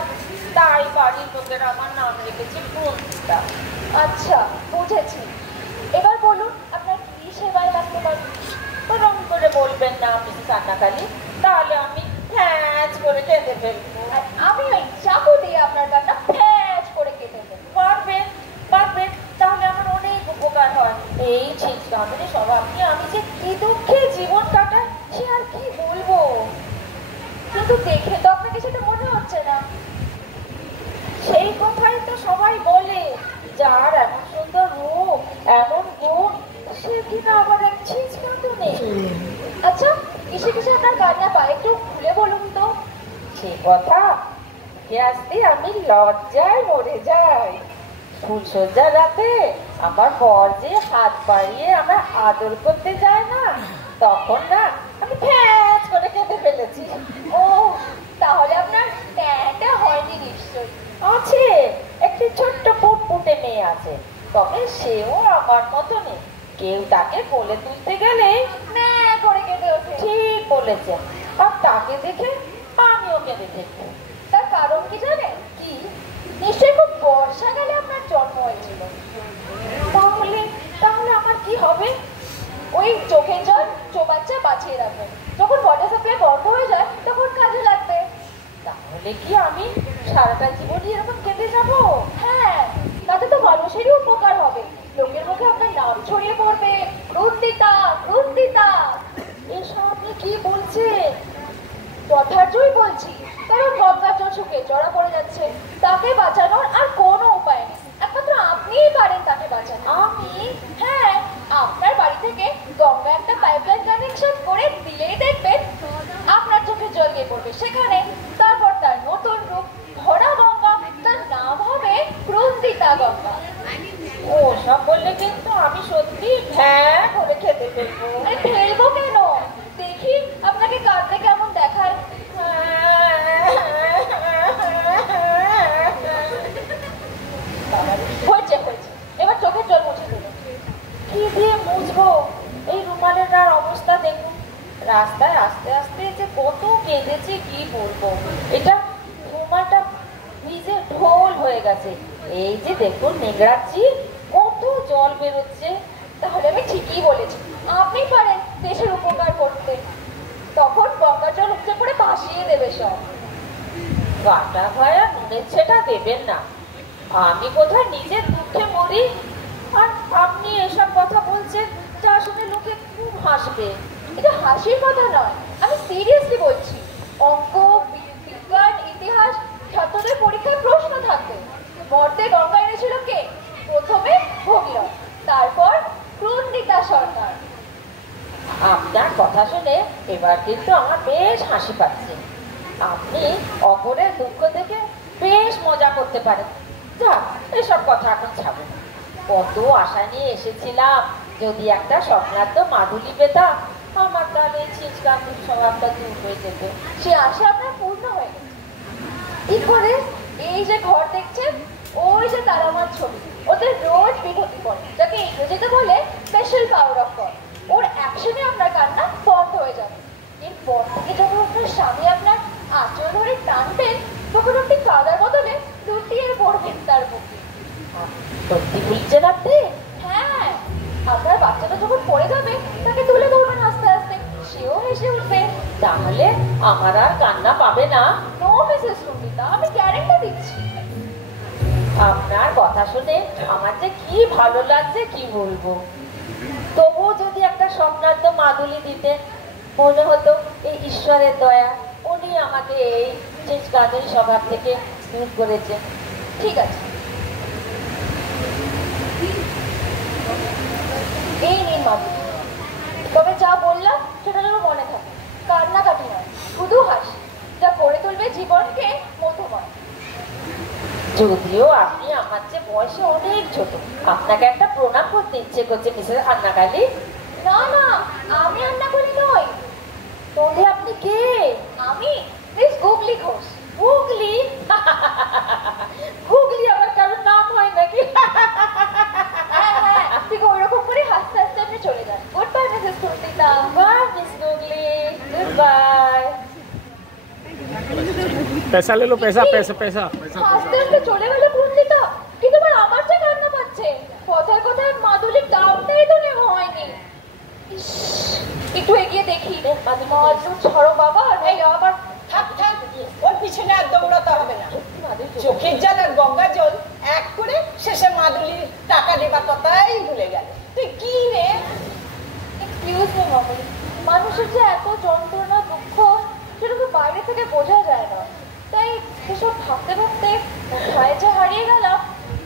তাই বাড়ির লোকেরা আমার নাম রেখেছে রঞ্জিতা। আচ্ছা, বুঝেছি। এবার বলুন, আপনার কি সেবায় লাগতে পারে? রং করে বলবেন না মিসেস আন্নাকালী, তাহলে আমি ফ্যাচ করে কেঁদে ফেলবো। আর আমি ওই চাকু দিয়ে আপনার গানটা ফ্যাচ করে কেটে দেবো। পারবেন, তাহলে আমার অনেক উপকার হয়। এই ছিচকাগুলি সভা আমি যে কি দুঃখে জীবন কাটাই, সে আর কি বলবো। কিন্তু দেখে তো আপনাকে সেটা মনে হচ্ছে না। সেই কথাই তো সবাই বলে, যার এমন সুন্দর রূপ, এমন গুণ, সে কিনা আবার এক ছিচকাতো নেই। আচ্ছা, কিসে আপনার গানটা পায়, একটু খুলে বলুন তো। সে কথা আসতে আমি লজ্জায় মরে যাই। ফুলসজ্জার রাতে আমার বর যে হাত বাড়িয়ে আমার আদর করতে যায় না, তখন না আমি ফ্যাচ করে কেঁদে ফেলেছি। ও, তাহলে আপনার ট্যাটা হয়নি নিশ্চয়ই। আছে, একটি ছোট্ট ফুটফুটে মেয়ে আছে, তবে সেও আমার মতো নেই। কেউ তাকে কোলে তুলতে গেলে ম্যাঁ করে কেঁদে ওঠে। ঠিক বলেছেন, আর তাকে দেখে আমিও কেঁদে থাকি। তার কারণ কি জানেন? কি? নিশ্চয়ই খুব বর্ষাকালে আপনার জন্ম হয়েছিল। তাহলে তাহলে আমার কি হবে? ওই চোখের জল চৌবাচ্চা বাঁচিয়ে রাখবেন, যখন ওয়াটার সাপ্লাই বন্ধ হয়ে যায় তখন কাজে লাগবে। তাহলে কি আমি সারাটা জীবনই এরকম কেঁদে যাবো? হ্যাঁ, তাতে তো মানুষেরই উপকার হবে। লোকের মুখে আপনার নাম ছড়িয়ে পড়বে, রুন্দিতা রুন্দিতা। এসব আপনি কি বলছেন? যথার্থই বলছি, কারণ গঙ্গার জল শুকিয়ে জড়া পড়ে যাচ্ছে। তাকে বাঁচানোর আর কোনো উপায় নেই, একমাত্র আপনিই পারেন তাকে বাঁচানো। আমি? হ্যাঁ, আপনার বাড়ি থেকে গঙ্গা একটা পাইপলাইন কানেকশন করে দিলেই দেখবেন আপনার চোখে জল গিয়ে পড়বে সেখানে। তারপর তার নতুন রূপ ভরা গঙ্গা, তার নাম হবে রুন্দিতা গঙ্গা। ও সব বললে কিন্তু আমি সত্যি ভ্যাঁ করে খেতে ফেলবো। আরে ফেলবো কেন? দেখি আপনাকে কাঁদতে কেমন দেখায়। হয়েছে হয়েছে, এবার চোখের জল মুছে দেবো। কি দিয়ে মুছবো? এই রুমালের আর অবস্থা দেখুন। রাস্তায় আস্তে আস্তে যে কত কেঁদেছি কি বলবো। এটা রুমালটা ভিজে ঢোল হয়ে গেছে। এই যে দেখুন নেংড়াচ্ছি, কত জল বেরোচ্ছে। তাহলে আমি ঠিকই বলেছি, আপনি পারেন দেশের উপকার করতে। তখন গঙ্গার জল উপচে পড়ে ভাসিয়ে দেবে সব। কাটা ভয়া নুনের ছেটা দেবেন না। আমি কোথায় নিজের দুঃখে মরি, আর আপনি এসব কথা বলছেন যা শুনে লোকে খুব হাসবে। এটা হাসির কথা নয়, আমি সিরিয়াসলি বলছি। অঙ্ক, বিজ্ঞান, ইতিহাস ছাত্রদের পরীক্ষায় প্রশ্ন থাকবে। মর্তে গঙ্গা এনেছিল কে? প্রথমে ভগীরথ, তারপর রুন্দিতা সরকার। আপনার কথা শুনে এবার কিন্তু আমার বেশ হাসি পাচ্ছে। আপনি অপরের দুঃখ থেকে বেশ মজা করতে পারেন। যাক, এসব কথা এখন ছাড়ুন। কত আশা নিয়ে এসেছিলাম, যদি একটা স্বপ্নার্থ মাধুলি পেতাম আমার তাহলে ছিচকামির স্বভাবটা দূর হয়ে যেত। সে আশা আপনার পূর্ণ হয়ে গেছে। কি করে? এই যে ঘর দেখছেন, ওই যে তারামার ছবি, ওদের রোজ বিভূতি পড়ে, যাকে ইংরেজিতে বলে স্পেশাল পাওয়ার অফ গড। ওর অ্যাকশনে আপনার কান্না বন্ধ হয়ে যাবে। এরপর থেকে যখন আপনার স্বামী আপনার আঁচল ধরে টানবেন, তখন আপনি কাদার বদলে লুটিয়ে পড়বেন তার বুকে। সত্যি বলছেন আপনি? হ্যাঁ, আপনার বাচ্চাটা যখন পড়ে যাবে তাকে তুলে ধরবেন আস্তে আস্তে, সেও হেসে উঠবে। তাহলে আমার আর কান্না পাবে না? নো মিসেস রুন্দিতা, আমি গ্যারেন্টি দিচ্ছি। আপনার কথা শুনে আমার যে কি ভালো লাগছে কি বলবো। তবুও যদি একটা স্বপ্নার্থ মাধুলি দিতে, মনে হতো এই ঈশ্বরের দয়া, উনি আমাকে এই ছিচকামির স্বভাব থেকে দূর করেছে। ঠিক আছে, এই নিন মাধুরী। তবে যা বললাম সেটা যেন মনে থাকে, কান্নাকাটি নয়, শুধু হাসি, যা করে তুলবে জীবনকে মধুময়। যদিও আপনি আমার চেয়ে বয়সে অনেক ছোট, আপনাকে একটা প্রণাম করতে ইচ্ছে করছে মিসেস আন্নাকালী। না না, আমি আন্নাকালী নই। তাহলে আপনি কে? আমি মিস গুগলি ঘোষ। গুগলি? গুগলি আবার কারোর নাম হয় নাকি? হ্যাঁ হ্যাঁ, ঠিক ওইরকম করে হাসতে হাসতে আপনি চলে যান। Good bye Mrs Rundita. Bye Miss Googly, good bye. पैसा ले लो, पैसा पैसा पैसा হাসতে হাসতে চলে গেল রুন্দিতা, কিন্তু আবার আমার যে কান্না পাচ্ছে। কথায় কথায় মাধুরীর দামটাই তো নেওয়া হয়নি। ইস, একটু এগিয়ে দেখি। মাধুরী ছাড়ো বাবা, এই আবার থাক থাক, ওর পিছনে আর দৌড়াতে হবে না। চোখের জল আর গঙ্গা জল এক করে শেষে মাদুলির টাকা দেবার কথাই ভুলে গেল। তুই কি রে? এক্সকিউজ মি মাধুরী, মানুষের যে এত যন্ত্রণা দুঃখ সেটা তো বাইরে থেকে বোঝা যায় না। তাই সেসব ভাবতে ভাবতে কোথায় যে হারিয়ে গেলাম,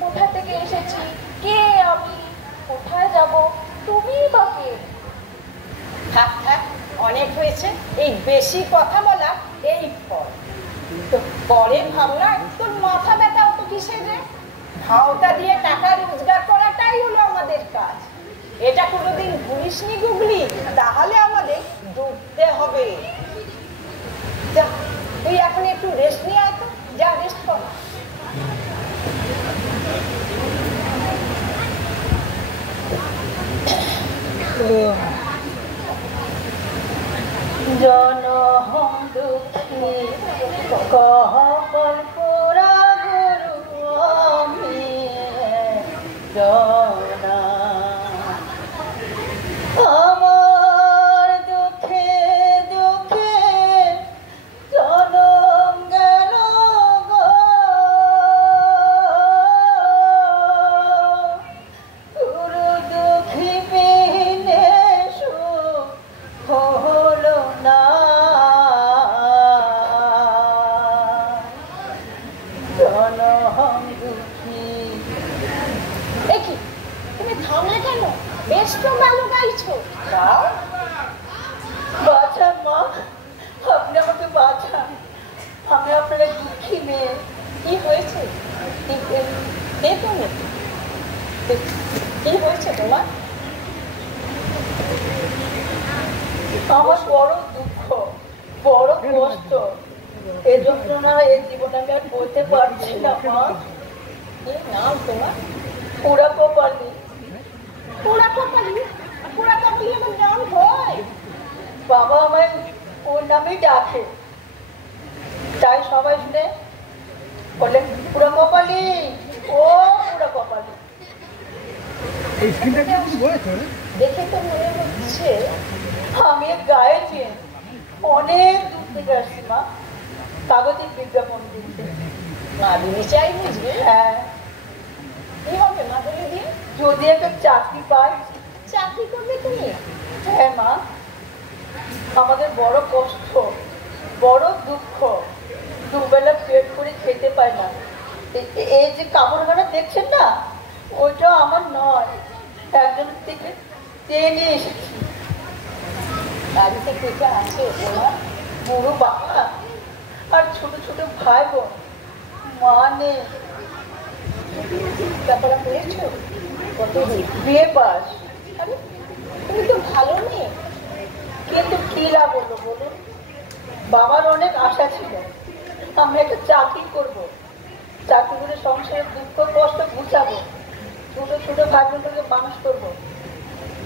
কোথা থেকে এসেছি, কে আমি, কোথায় যাব, তুমিই বা কে? থাক থাক, অনেক হয়েছে এই বেশি কথা বলা। এই পর তো পরে ভাবনা, তোর মাথা ব্যথা তো কিসের রে? ভাওতা দিয়ে টাকা রোজগার করাটাই হলো আমাদের কাজ। এটা কোনোদিন ভুলিসনি গুগলি? তাহলে আমাদের ডুবতে হবে। যা, তুই এখন একটু রেস্ট নিয়ে আয় তো, যা রেস্ট কর। জনহং দুঃখী কহপল পুরা গুরু আমি জনা আমার দুঃখে দুঃখে জনম গেল গো গুরু দুঃখী বিনে সুখ হলো না জনহং দুঃখী। দেখি তুমি থামলে কেন? বেশ তো ভালো গাইছো। বাঁচান মা, আপনি আমাকে বাঁচান, আমি আপনার এক দুঃখী মেয়ে। কি হয়েছে? দেখো কি হয়েছে তোমার? আমার বড় দুঃখ, বড় কষ্ট, এ যন্ত্রণা এই জীবন আমি আর বলতে পারছি না মা। কি নাম তোমার? পুরা কপালি। পোড়া কপালি? পোড়া কপালি আমার নাম হয়? বাবা আমায় ওর নামেই ডাকে, তাই সবাই শুনে বলে পুরা কপালি, ও পুরা কপালি। দেখে তো মনে হচ্ছে আমি গাইছি, অনেক দূর থেকে আসছি মা, কাগজের বিজ্ঞাপন দিতে। মাদুরি চাই বুঝবে? হ্যাঁ, কি হবে মাদুরি দিয়ে? যদি একটা চাকরি পাই। চাকরি করবে তুমি? হ্যাঁ মা, আমাদের বড় কষ্ট, বড় দুঃখ, দুবেলা পেট করে খেতে পাই না। এই যে কাপড়খানা দেখছেন না, ওইটা আমার নয়, একজন থেকে চেয়ে নিয়ে এসেছি। বাড়িতে কে কে আছে তোমার? বুড়ো বাবা আর ছোট ছোট ভাই বোন, মা নেই। লেখাপড়া করেছো? কত বিয়ে পাস, আরে তুমি তো ভালো মেয়ে। কিন্তু কি লাভ হলো বলুন? বাবার অনেক আশা ছিল আমি একটা চাকরি করব, চাকরি করে সংসারের দুঃখ কষ্ট বুঝাবো, ছোট ছোট ভাই বোনকে মানুষ করবো,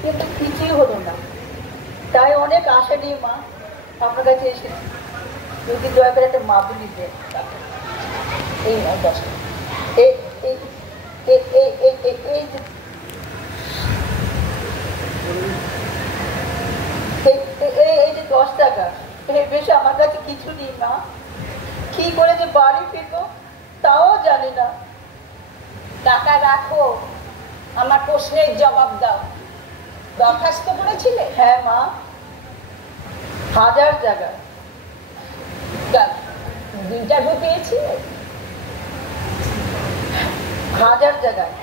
কিন্তু কিছুই হলো না। তাই অনেক আশা নিয়ে মা আপনার কাছে এসেছি, যদি দয়া করে একটা মাদুলি দেন। এই নয় 10 টাকা। এই এই এই এই এই এই এই যে এই যে 10 টাকা, এর বেশি আমার কাছে কিছু নেই মা। কি করে যে বাড়ি ফিরবো তাও জানি না। টাকা রাখো, আমার প্রশ্নের জবাব দাও। দরখাস্ত করেছিলে? হ্যাঁ মা, 1000 জায়গায়। ইন্টারভিউ পেয়েছিলে? 1000 জায়গায়।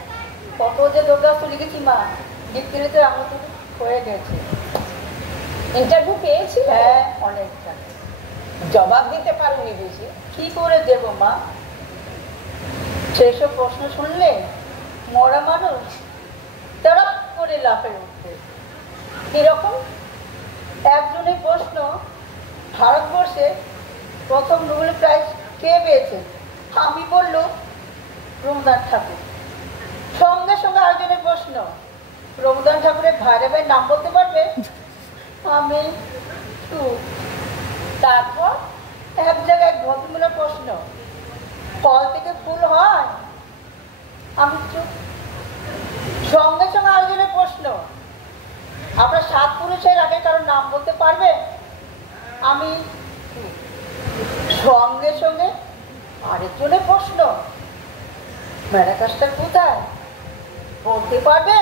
কত যে দরখাস্ত লিখেছি মা, লিখতে লিখতে আমার তো হয়ে গেছে। ইন্টারভিউ পেয়েছিলে? হ্যাঁ, অনেক জায়গায়। জবাব দিতে পারোনি বুঝি? কি করে দেব মা? সেসব প্রশ্ন শুনলে মরা মানুষ তারা করে লাফে উঠবে। কিরকম? একজনের প্রশ্ন, ভারতবর্ষে প্রথম নোবেল প্রাইজ কে পেয়েছে? আমি বললো রবীন্দ্রনাথ ঠাকুর। সঙ্গে সঙ্গে আরেকজনের প্রশ্ন, রবীন্দ্রনাথ ঠাকুরের ভাইরা ভাই নাম বলতে পারবে? আমি তারপর এক জায়গায় ভদ্রমূলক প্রশ্ন, ফল থেকে ফুল হয়? আমি চুপ। সঙ্গে সঙ্গে আরেকজনের প্রশ্ন, আপনার 7 পুরুষের আগে কারোর নাম বলতে পারবে? আমি সঙ্গে সঙ্গে আরেকজনের প্রশ্ন, ম্যাডাগাস্কার কোথায়? বলতে পারবে?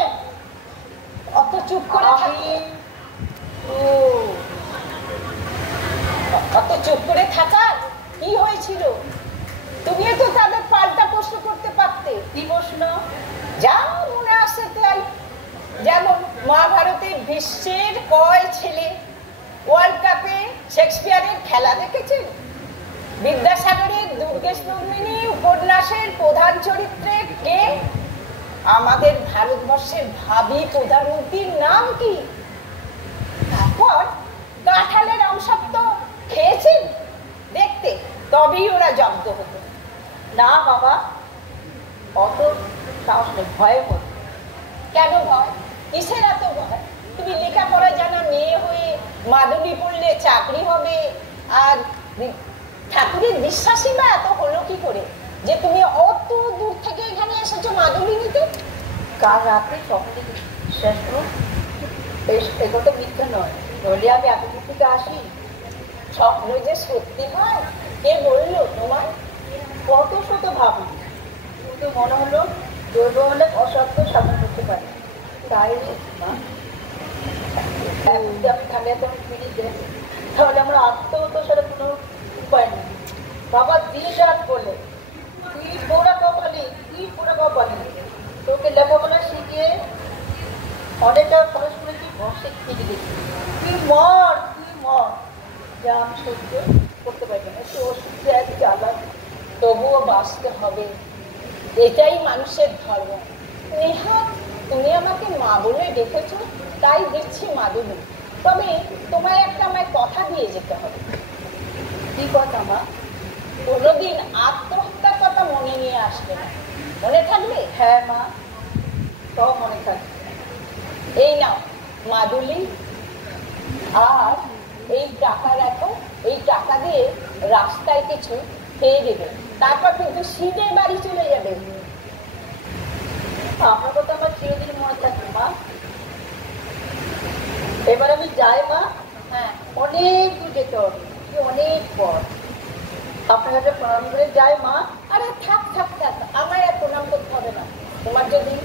অত চুপ করে আমি অত চুপ করে থাকার কি হয়েছিল? তুমিও তো তাদের পাল্টা প্রশ্ন করতে পারতে। কি প্রশ্ন? যা মনে আসে তাই। যেমন মহাভারতে বিশ্বের কয় ছেলে ওয়ার্ল্ড কাপে শেক্সপিয়ারের খেলা দেখেছেন? বিদ্যাসাগরের দুর্গেশ নন্দিনী উপন্যাসের প্রধান চরিত্রে কে? আমাদের ভারতবর্ষের ভাবী প্রধানমন্ত্রীর নাম কি? তারপর কাঁঠালের আমসত্ব খেয়েছেন দেখতে, তবেই ওরা জব্দ হতো। না বাবা, অত সাহস নেই, ভয়ে হতো। কেন ভয়? কিসের এত ভয়? তুমি লেখাপড়া জানা মেয়ে হয়ে মাদুলি পড়লে চাকরি হবে। আর ঠাকুরের বিশ্বাসী বা এত হলো কি করে যে তুমি অত দূর থেকে এখানে এসেছো মাদুলি নিতে? কাল রাতে স্বপ্নে শেষ এগুলো তো মিথ্যা নয়, নইলে আমি এত দূর থেকে আসি। স্বপ্ন যে সত্যি হয় কে বললো তোমার? কত শত ভাবি, কিন্তু মনে হলো দৈব হলে অসত্য সাধন করতে পারি। তাই না আমি থাকলে এত ফিরিতে, তাহলে আমরা আত্মহত্যা ছাড়া কোনো উপায় নেই। বাবা দিন রাত বলে তুই পোড়া কপালি, তুই পোড়া কপালি, তোকে লেখাপড়া শিখিয়ে অনেক টাকা খরচ করে তুই বসে খেয়ে দেখি, তুই মর, তুই মর। যা আমি সহ্য করতে পারবো না, একটু ওষুধে এক জ্বালা। তবুও বাঁচতে হবে, এটাই মানুষের ধর্ম। নেহা, তুমি আমাকে মা বলে ডেকেছো, তাই দিচ্ছি মাদুলি। তবে তোমায় একটা আমায় কথা দিয়ে যেতে হবে। কি কথা মা? কোনোদিন আত্মহত্যার কথা মনে নিয়ে আসবে না, মনে থাকবে? হ্যাঁ মা, সব মনে থাকবে। এই নাও মাদুলি, আর এই টাকা রাখো। এই টাকা দিয়ে রাস্তায় কিছু খেয়ে দেবে, তারপর কিন্তু শীতের বাড়ি চলে যাবে। আপনার কথা আমার চিরদিন মনে থাকবে মা। এবার আমি যাই মা। হ্যাঁ, অনেক দূর যেতে হবে, অনেক পর। আপনার কাছে প্রণাম করে যাই মা। আরে থাক থাক থাক, আমার আর প্রণাম করতে হবে না। তোমার যদি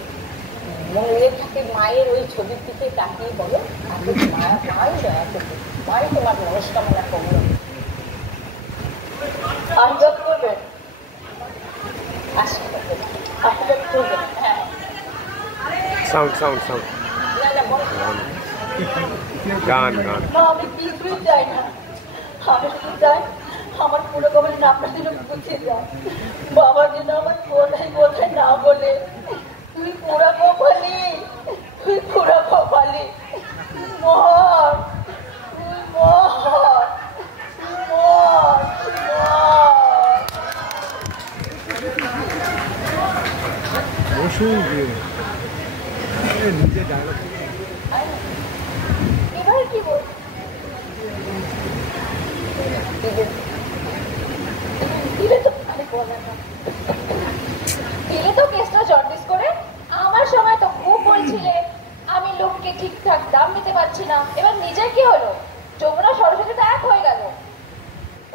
মনে থাকে মায়ের ওই ছবির দিকে তাকিয়ে বলো, মাই দয়া করবে, মাই তোমার মনস্কামনা করবে। আশীর্বাদ করবেন, আশীর্বাদ করবে। আশীর্বাদ করবেন। হ্যাঁ, সাউন্ড সাউন্ড সাউন্ড না না বলো। গান গান মা আমি কিছুই চাই না, আমি শুধু চাই আমার পুরো কবল না আপনার জন্য বুঝে যায়। বাবার জন্য আমার কোথায় কোথায় না বলে, তুই পুরা কপালি, তুই পুরা কপালি, মর, তুই মর, তুই মর, তুই মর। বসুন গিয়ে নিজে ডায়লগ। এবার কি বল? দিলে তো কেসটা জন্ডিস করে। আমার সময় তো খুব বলছিলে আমি লোককে ঠিকঠাক দাম দিতে পারছি না, এবার নিজের কি হলো? যমুনা সরস্বতী তো এক হয়ে গেল।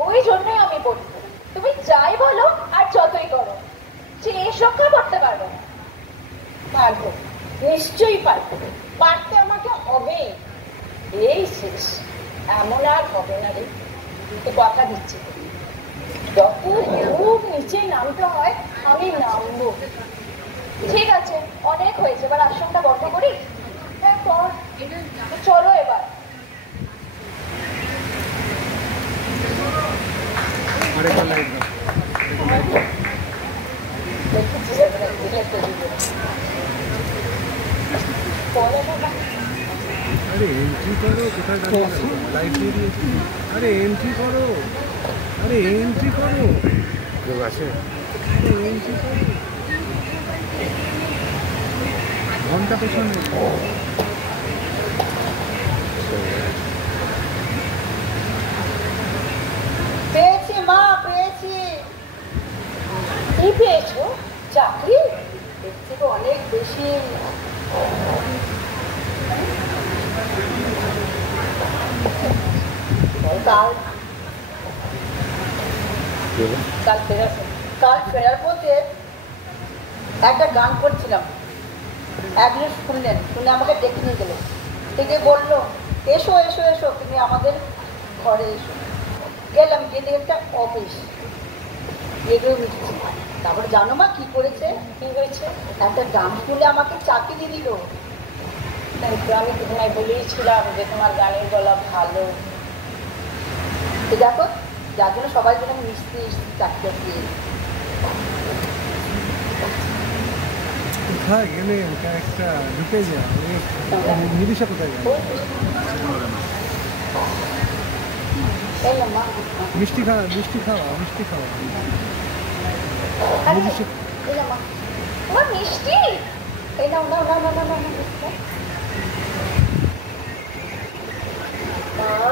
ওই জন্যই আমি বলি তুমি যাই বলো আর যতই করো, যে এস রক্ষা করতে পারবে না। পারবো, নিশ্চয়ই পারবো। পারতে আমাকে হবেই। এই শেষ, এমন আর হবে না রে, তুই কথা দিচ্ছি। যত খুব নিচে নামতে হয় আমি নামবো। ঠিক আছে, অনেক হয়েছে, এবার আশ্রমটা বন্ধ করি। হ্যাঁ কর, চলো এবার। আরেকবার লাইট দাও। আরে এন্ট্রি করো, কোথায় দাঁড়িয়ে লাইট দিয়ে দিয়েছি। আরে এন্ট্রি করো, আরে এন্ট্রি করো, কেউ আছে? আরে এন্ট্রি করো। ঘন্টা পেছনে পেয়েছি মা, পেয়েছি। কি পেয়েছো? চাকরি? এর থেকে অনেক বেশি। কাল কাল ফেরার পথে একটা গান করছিলাম, একজন শুনলেন, শুনে আমাকে ডেকে নিয়ে গেল, ডেকে বললো এসো এসো এসো তুমি আমাদের ঘরে এসো। গেলাম, গিয়ে দেখে একটা অফিস, রেডিও মিটছে। তারপরে জানো মা কি করেছে? কি হয়েছে? একটা গান শুনে আমাকে চাকরি দিয়ে দিল। কিন্তু আমি তোমায় বলেইছিলাম যে তোমার গানের গলা ভালো। তো দেখো, যার জন্য সবাই জন্য মিষ্টি মিষ্টি চাকরি দিয়ে। কোথায় গেলে একটা ঢুকে যা। নিদিশা কোথায় গেল? মা মিষ্টি খাওয়া, মিষ্টি খাওয়া, মিষ্টি খাওয়া। নিদিশা তোমার মিষ্টি এই নাও নাও নাও নাও নাও নাও। মা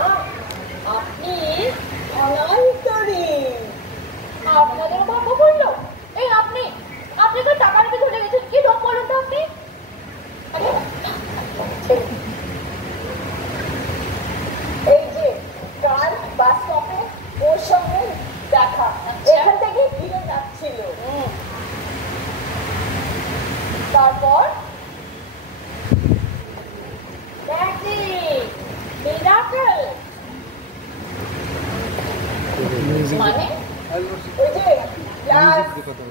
যে কথা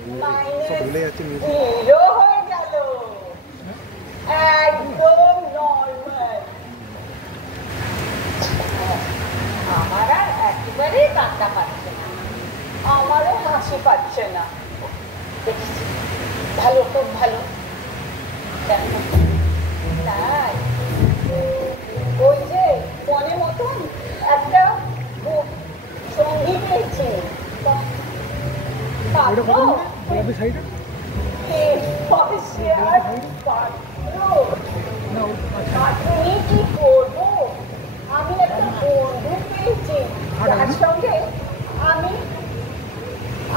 সব ভুলে যাচ্ছে নিজে। হিরো হয়ে গেল, একদম নর্মাল। আমার আর একেবারেই কান্না পাচ্ছে না, আমারও হাসি পাচ্ছে না। দেখেছি, ভালো, খুব ভালো। তাই ওই যে মনে মতন একটা সঙ্গী পেয়েছি, কি করবো? আমি একটা বন্ধু পেয়েছি যার সঙ্গে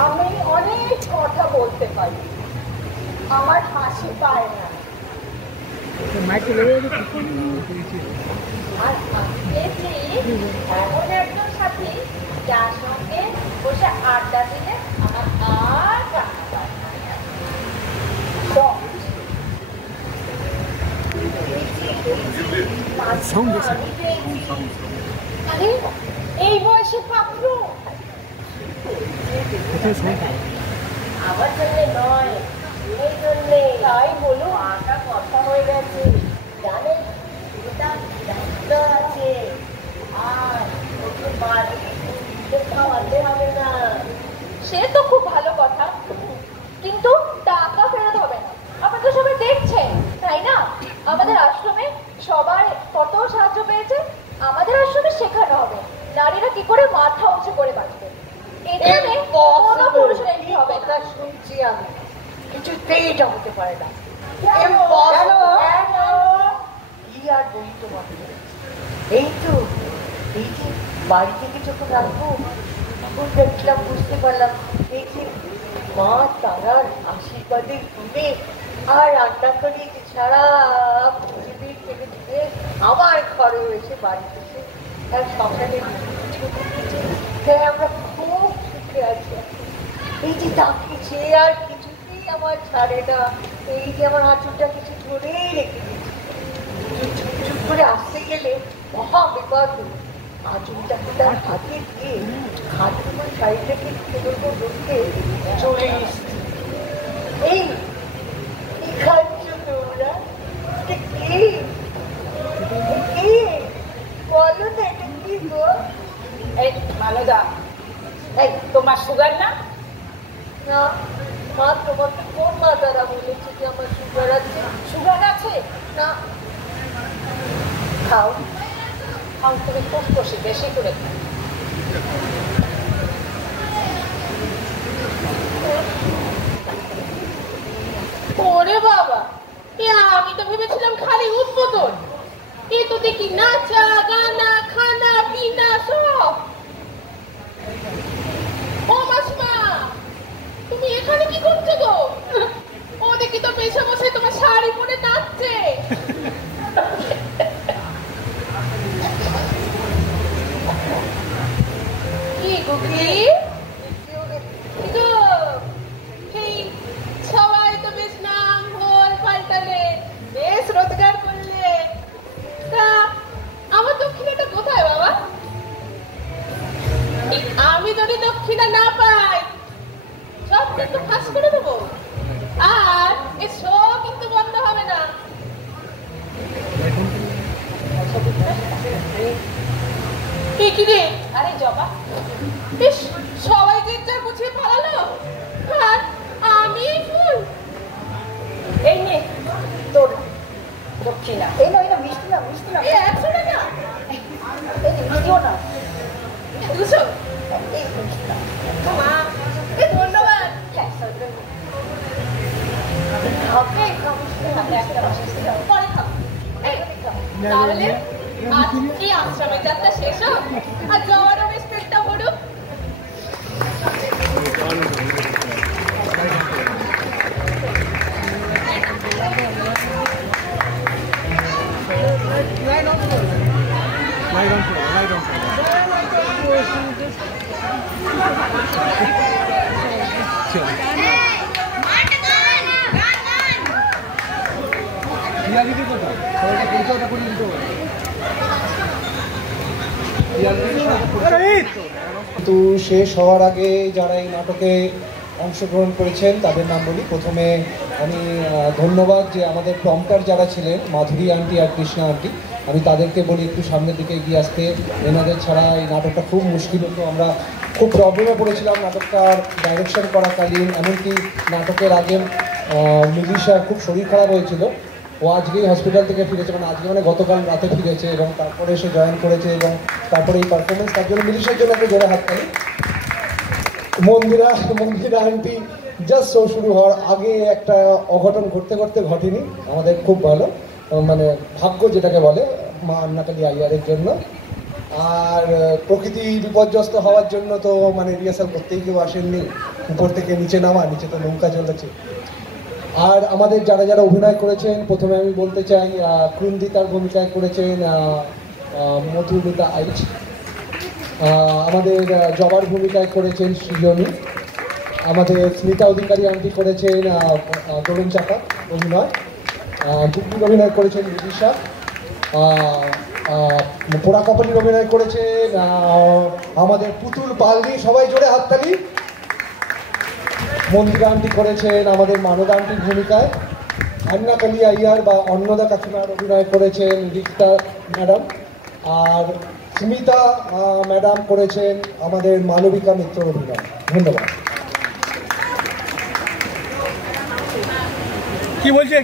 আমি অনেক কথা বলতে পারি, আমার হাসি পায় না। আর আমি পেয়েছি এমন একজন সাথী যার সঙ্গে বসে আড্ডা দিলে আমার আর কান্না পায় না। আরে এই বয়সে পাত্র আমার জন্য নয়, এই জন্যে। তাই বলুন, মাটা কথা হয়ে গেছে, জানেন এটা দায়িত্ব আছে, আর ওকে বাড়ি খাওয়াতে হবে না। সে তো খুব ভালো কথা, কিন্তু টাকা ফেরত হবে না। আপনি তো সবাই দেখছেন তাই না, আমাদের আশ্রমে সবার কত সাহায্য পেয়েছে। আমাদের আশ্রমে শেখানো হবে নারীরা কি করে মাথা উঁচু করে বাঁচবে। এখানে কোনো পুরুষের এন্ট্রি হবে না। শুনছি আমি, কিছুতেই এটা হতে পারে না। কি আর বলি তোমাকে, এই তো এই যে বাড়ি থেকে যখন আসবো তখন দেখলাম, বুঝতে পারলাম এই যে মা তারার আশীর্বাদে ঘুমে আর রান্না করে ছাড়া পৃথিবীর থেকে দিয়ে আমার ঘরে এসে বাড়িতে এসে তার সংসারে তাই আমরা খুব সুখে আছি। এই যে তাকিয়েছে আর কিছুতেই আমার ছাড়ে না, এই যে আমার আঁচলটা কিছু ধরেই রেখে দিয়েছে। চুপ চুপ করে আসতে গেলে মহা বিপদ হলো। আঁচলটাকে তার হাতে দিয়ে হাতে আমার শাড়িটাকে ঢুকে চলে এসছে। এই খাচ্ছ তোমরা, কি বলো না, এটা কি গো? এই মালদা, এই তোমার সুগার না? না মা, তোমাকে কোন মা দ্বারা বলেছে যে আমার সুগার আছে? সুগার আছে না, খাও খাও, তুমি খুব খুশি, বেশি করে খাও। ওরে বাবা, আমি তো ভেবেছিলাম খালি উদ্বোধন, এ তো দেখি নাচা গানা খানা পিনা সব। ও মাসিমা, তুমি এখানে কি করছো গো? ও দেখি তো পেছনে বসে তোমার শাড়ি পরে নাচছে। কি গো, কি গো? এই সবাই তো বেশ নাম ভোল পাল্টালে, বেশ রোজগার করলে, তা আমার দক্ষিণাটা কোথায় বাবা? আমি যদি দক্ষিণা না পাই সব কিন্তু ফাঁস করে দেবো, আর এ শো কিন্তু বন্ধ হবে না। কি রে? আরে জবা, বেশ সবাই যে যা গুছিয়ে পালালো, আর আমি ফুল। এই নে তোর দক্ষিণা। এই না, এই না, মিষ্টি না, মিষ্টি না, 100 টাকা, এই মিষ্টিও না, 200। এই মিষ্টি না। মা, ধন্যবাদ। খাবে একটা পরে খাও। এই, তাহলে আজ এই আশ্রমের যাত্রা শেষ হোক, আর যাওয়ারও বেশ পেটটা ভরুক। কিন্তু শেষ হওয়ার আগে যারা এই নাটকে অংশগ্রহণ করেছেন তাদের নাম বলি। প্রথমে আমি ধন্যবাদ যে আমাদের প্রম্পটার যারা ছিলেন মাধুরী আন্টি আর কৃষ্ণা আন্টি, আমি তাদেরকে বলি একটু সামনের দিকে এগিয়ে আসতে। এনাদের ছাড়া এই নাটকটা খুব মুশকিল হতো, আমরা খুব প্রবলেমে পড়েছিলাম নাটকটার ডাইরেকশন করাকালীন। এমনকি নাটকের আগে মিলিশার খুব শরীর খারাপ হয়েছিল, ও আজকেই হসপিটাল থেকে ফিরেছে, মানে আজকে মানে গতকাল রাতে ফিরেছে এবং তারপরে এসে জয়েন করেছে এবং তারপরে এই পারফরমেন্স, তার জন্য মিলিশার জন্য একটা জোরে হাত তালি। মন্দিরা আন্টি জাস্ট শো শুরু হওয়ার আগে একটা অঘটন ঘটতে ঘটতে ঘটেনি, আমাদের খুব ভালো মানে ভাগ্য যেটাকে বলে মা আন্নাকালী আইয়ারের জন্য। আর প্রকৃতি বিপর্যস্ত হওয়ার জন্য তো মানে রিহার্সাল করতেই কেউ আসেননি, উপর থেকে নিচে নামা, নিচে তো নৌকা চলেছে। আর আমাদের যারা যারা অভিনয় করেছেন প্রথমে আমি বলতে চাই ক্রুন্দিতার ভূমিকায় করেছেন মধুমিতা আইচ, আমাদের জবার ভূমিকায় করেছেন সৃজনী, আমাদের স্মিতা অধিকারী আন্টি করেছেন তরুণ চাকা অভিনয়, টুকটুক অভিনয় করেছেন বিদিশা, পোড়া কপালির অভিনয় করেছেন আমাদের পুতুল পালনি, সবাই জোরে হাততালি। মন্দিরা আন্টি করেছেন আমাদের মানদা আন্টির ভূমিকায়, আন্নাকালী আইয়ার বা অন্নদা কাকিমার অভিনয় করেছেন রিক্তা ম্যাডাম, আর স্মিতা ম্যাডাম করেছেন আমাদের মালবিকা মিত্র অভিনয়। ধন্যবাদ। কি বলছে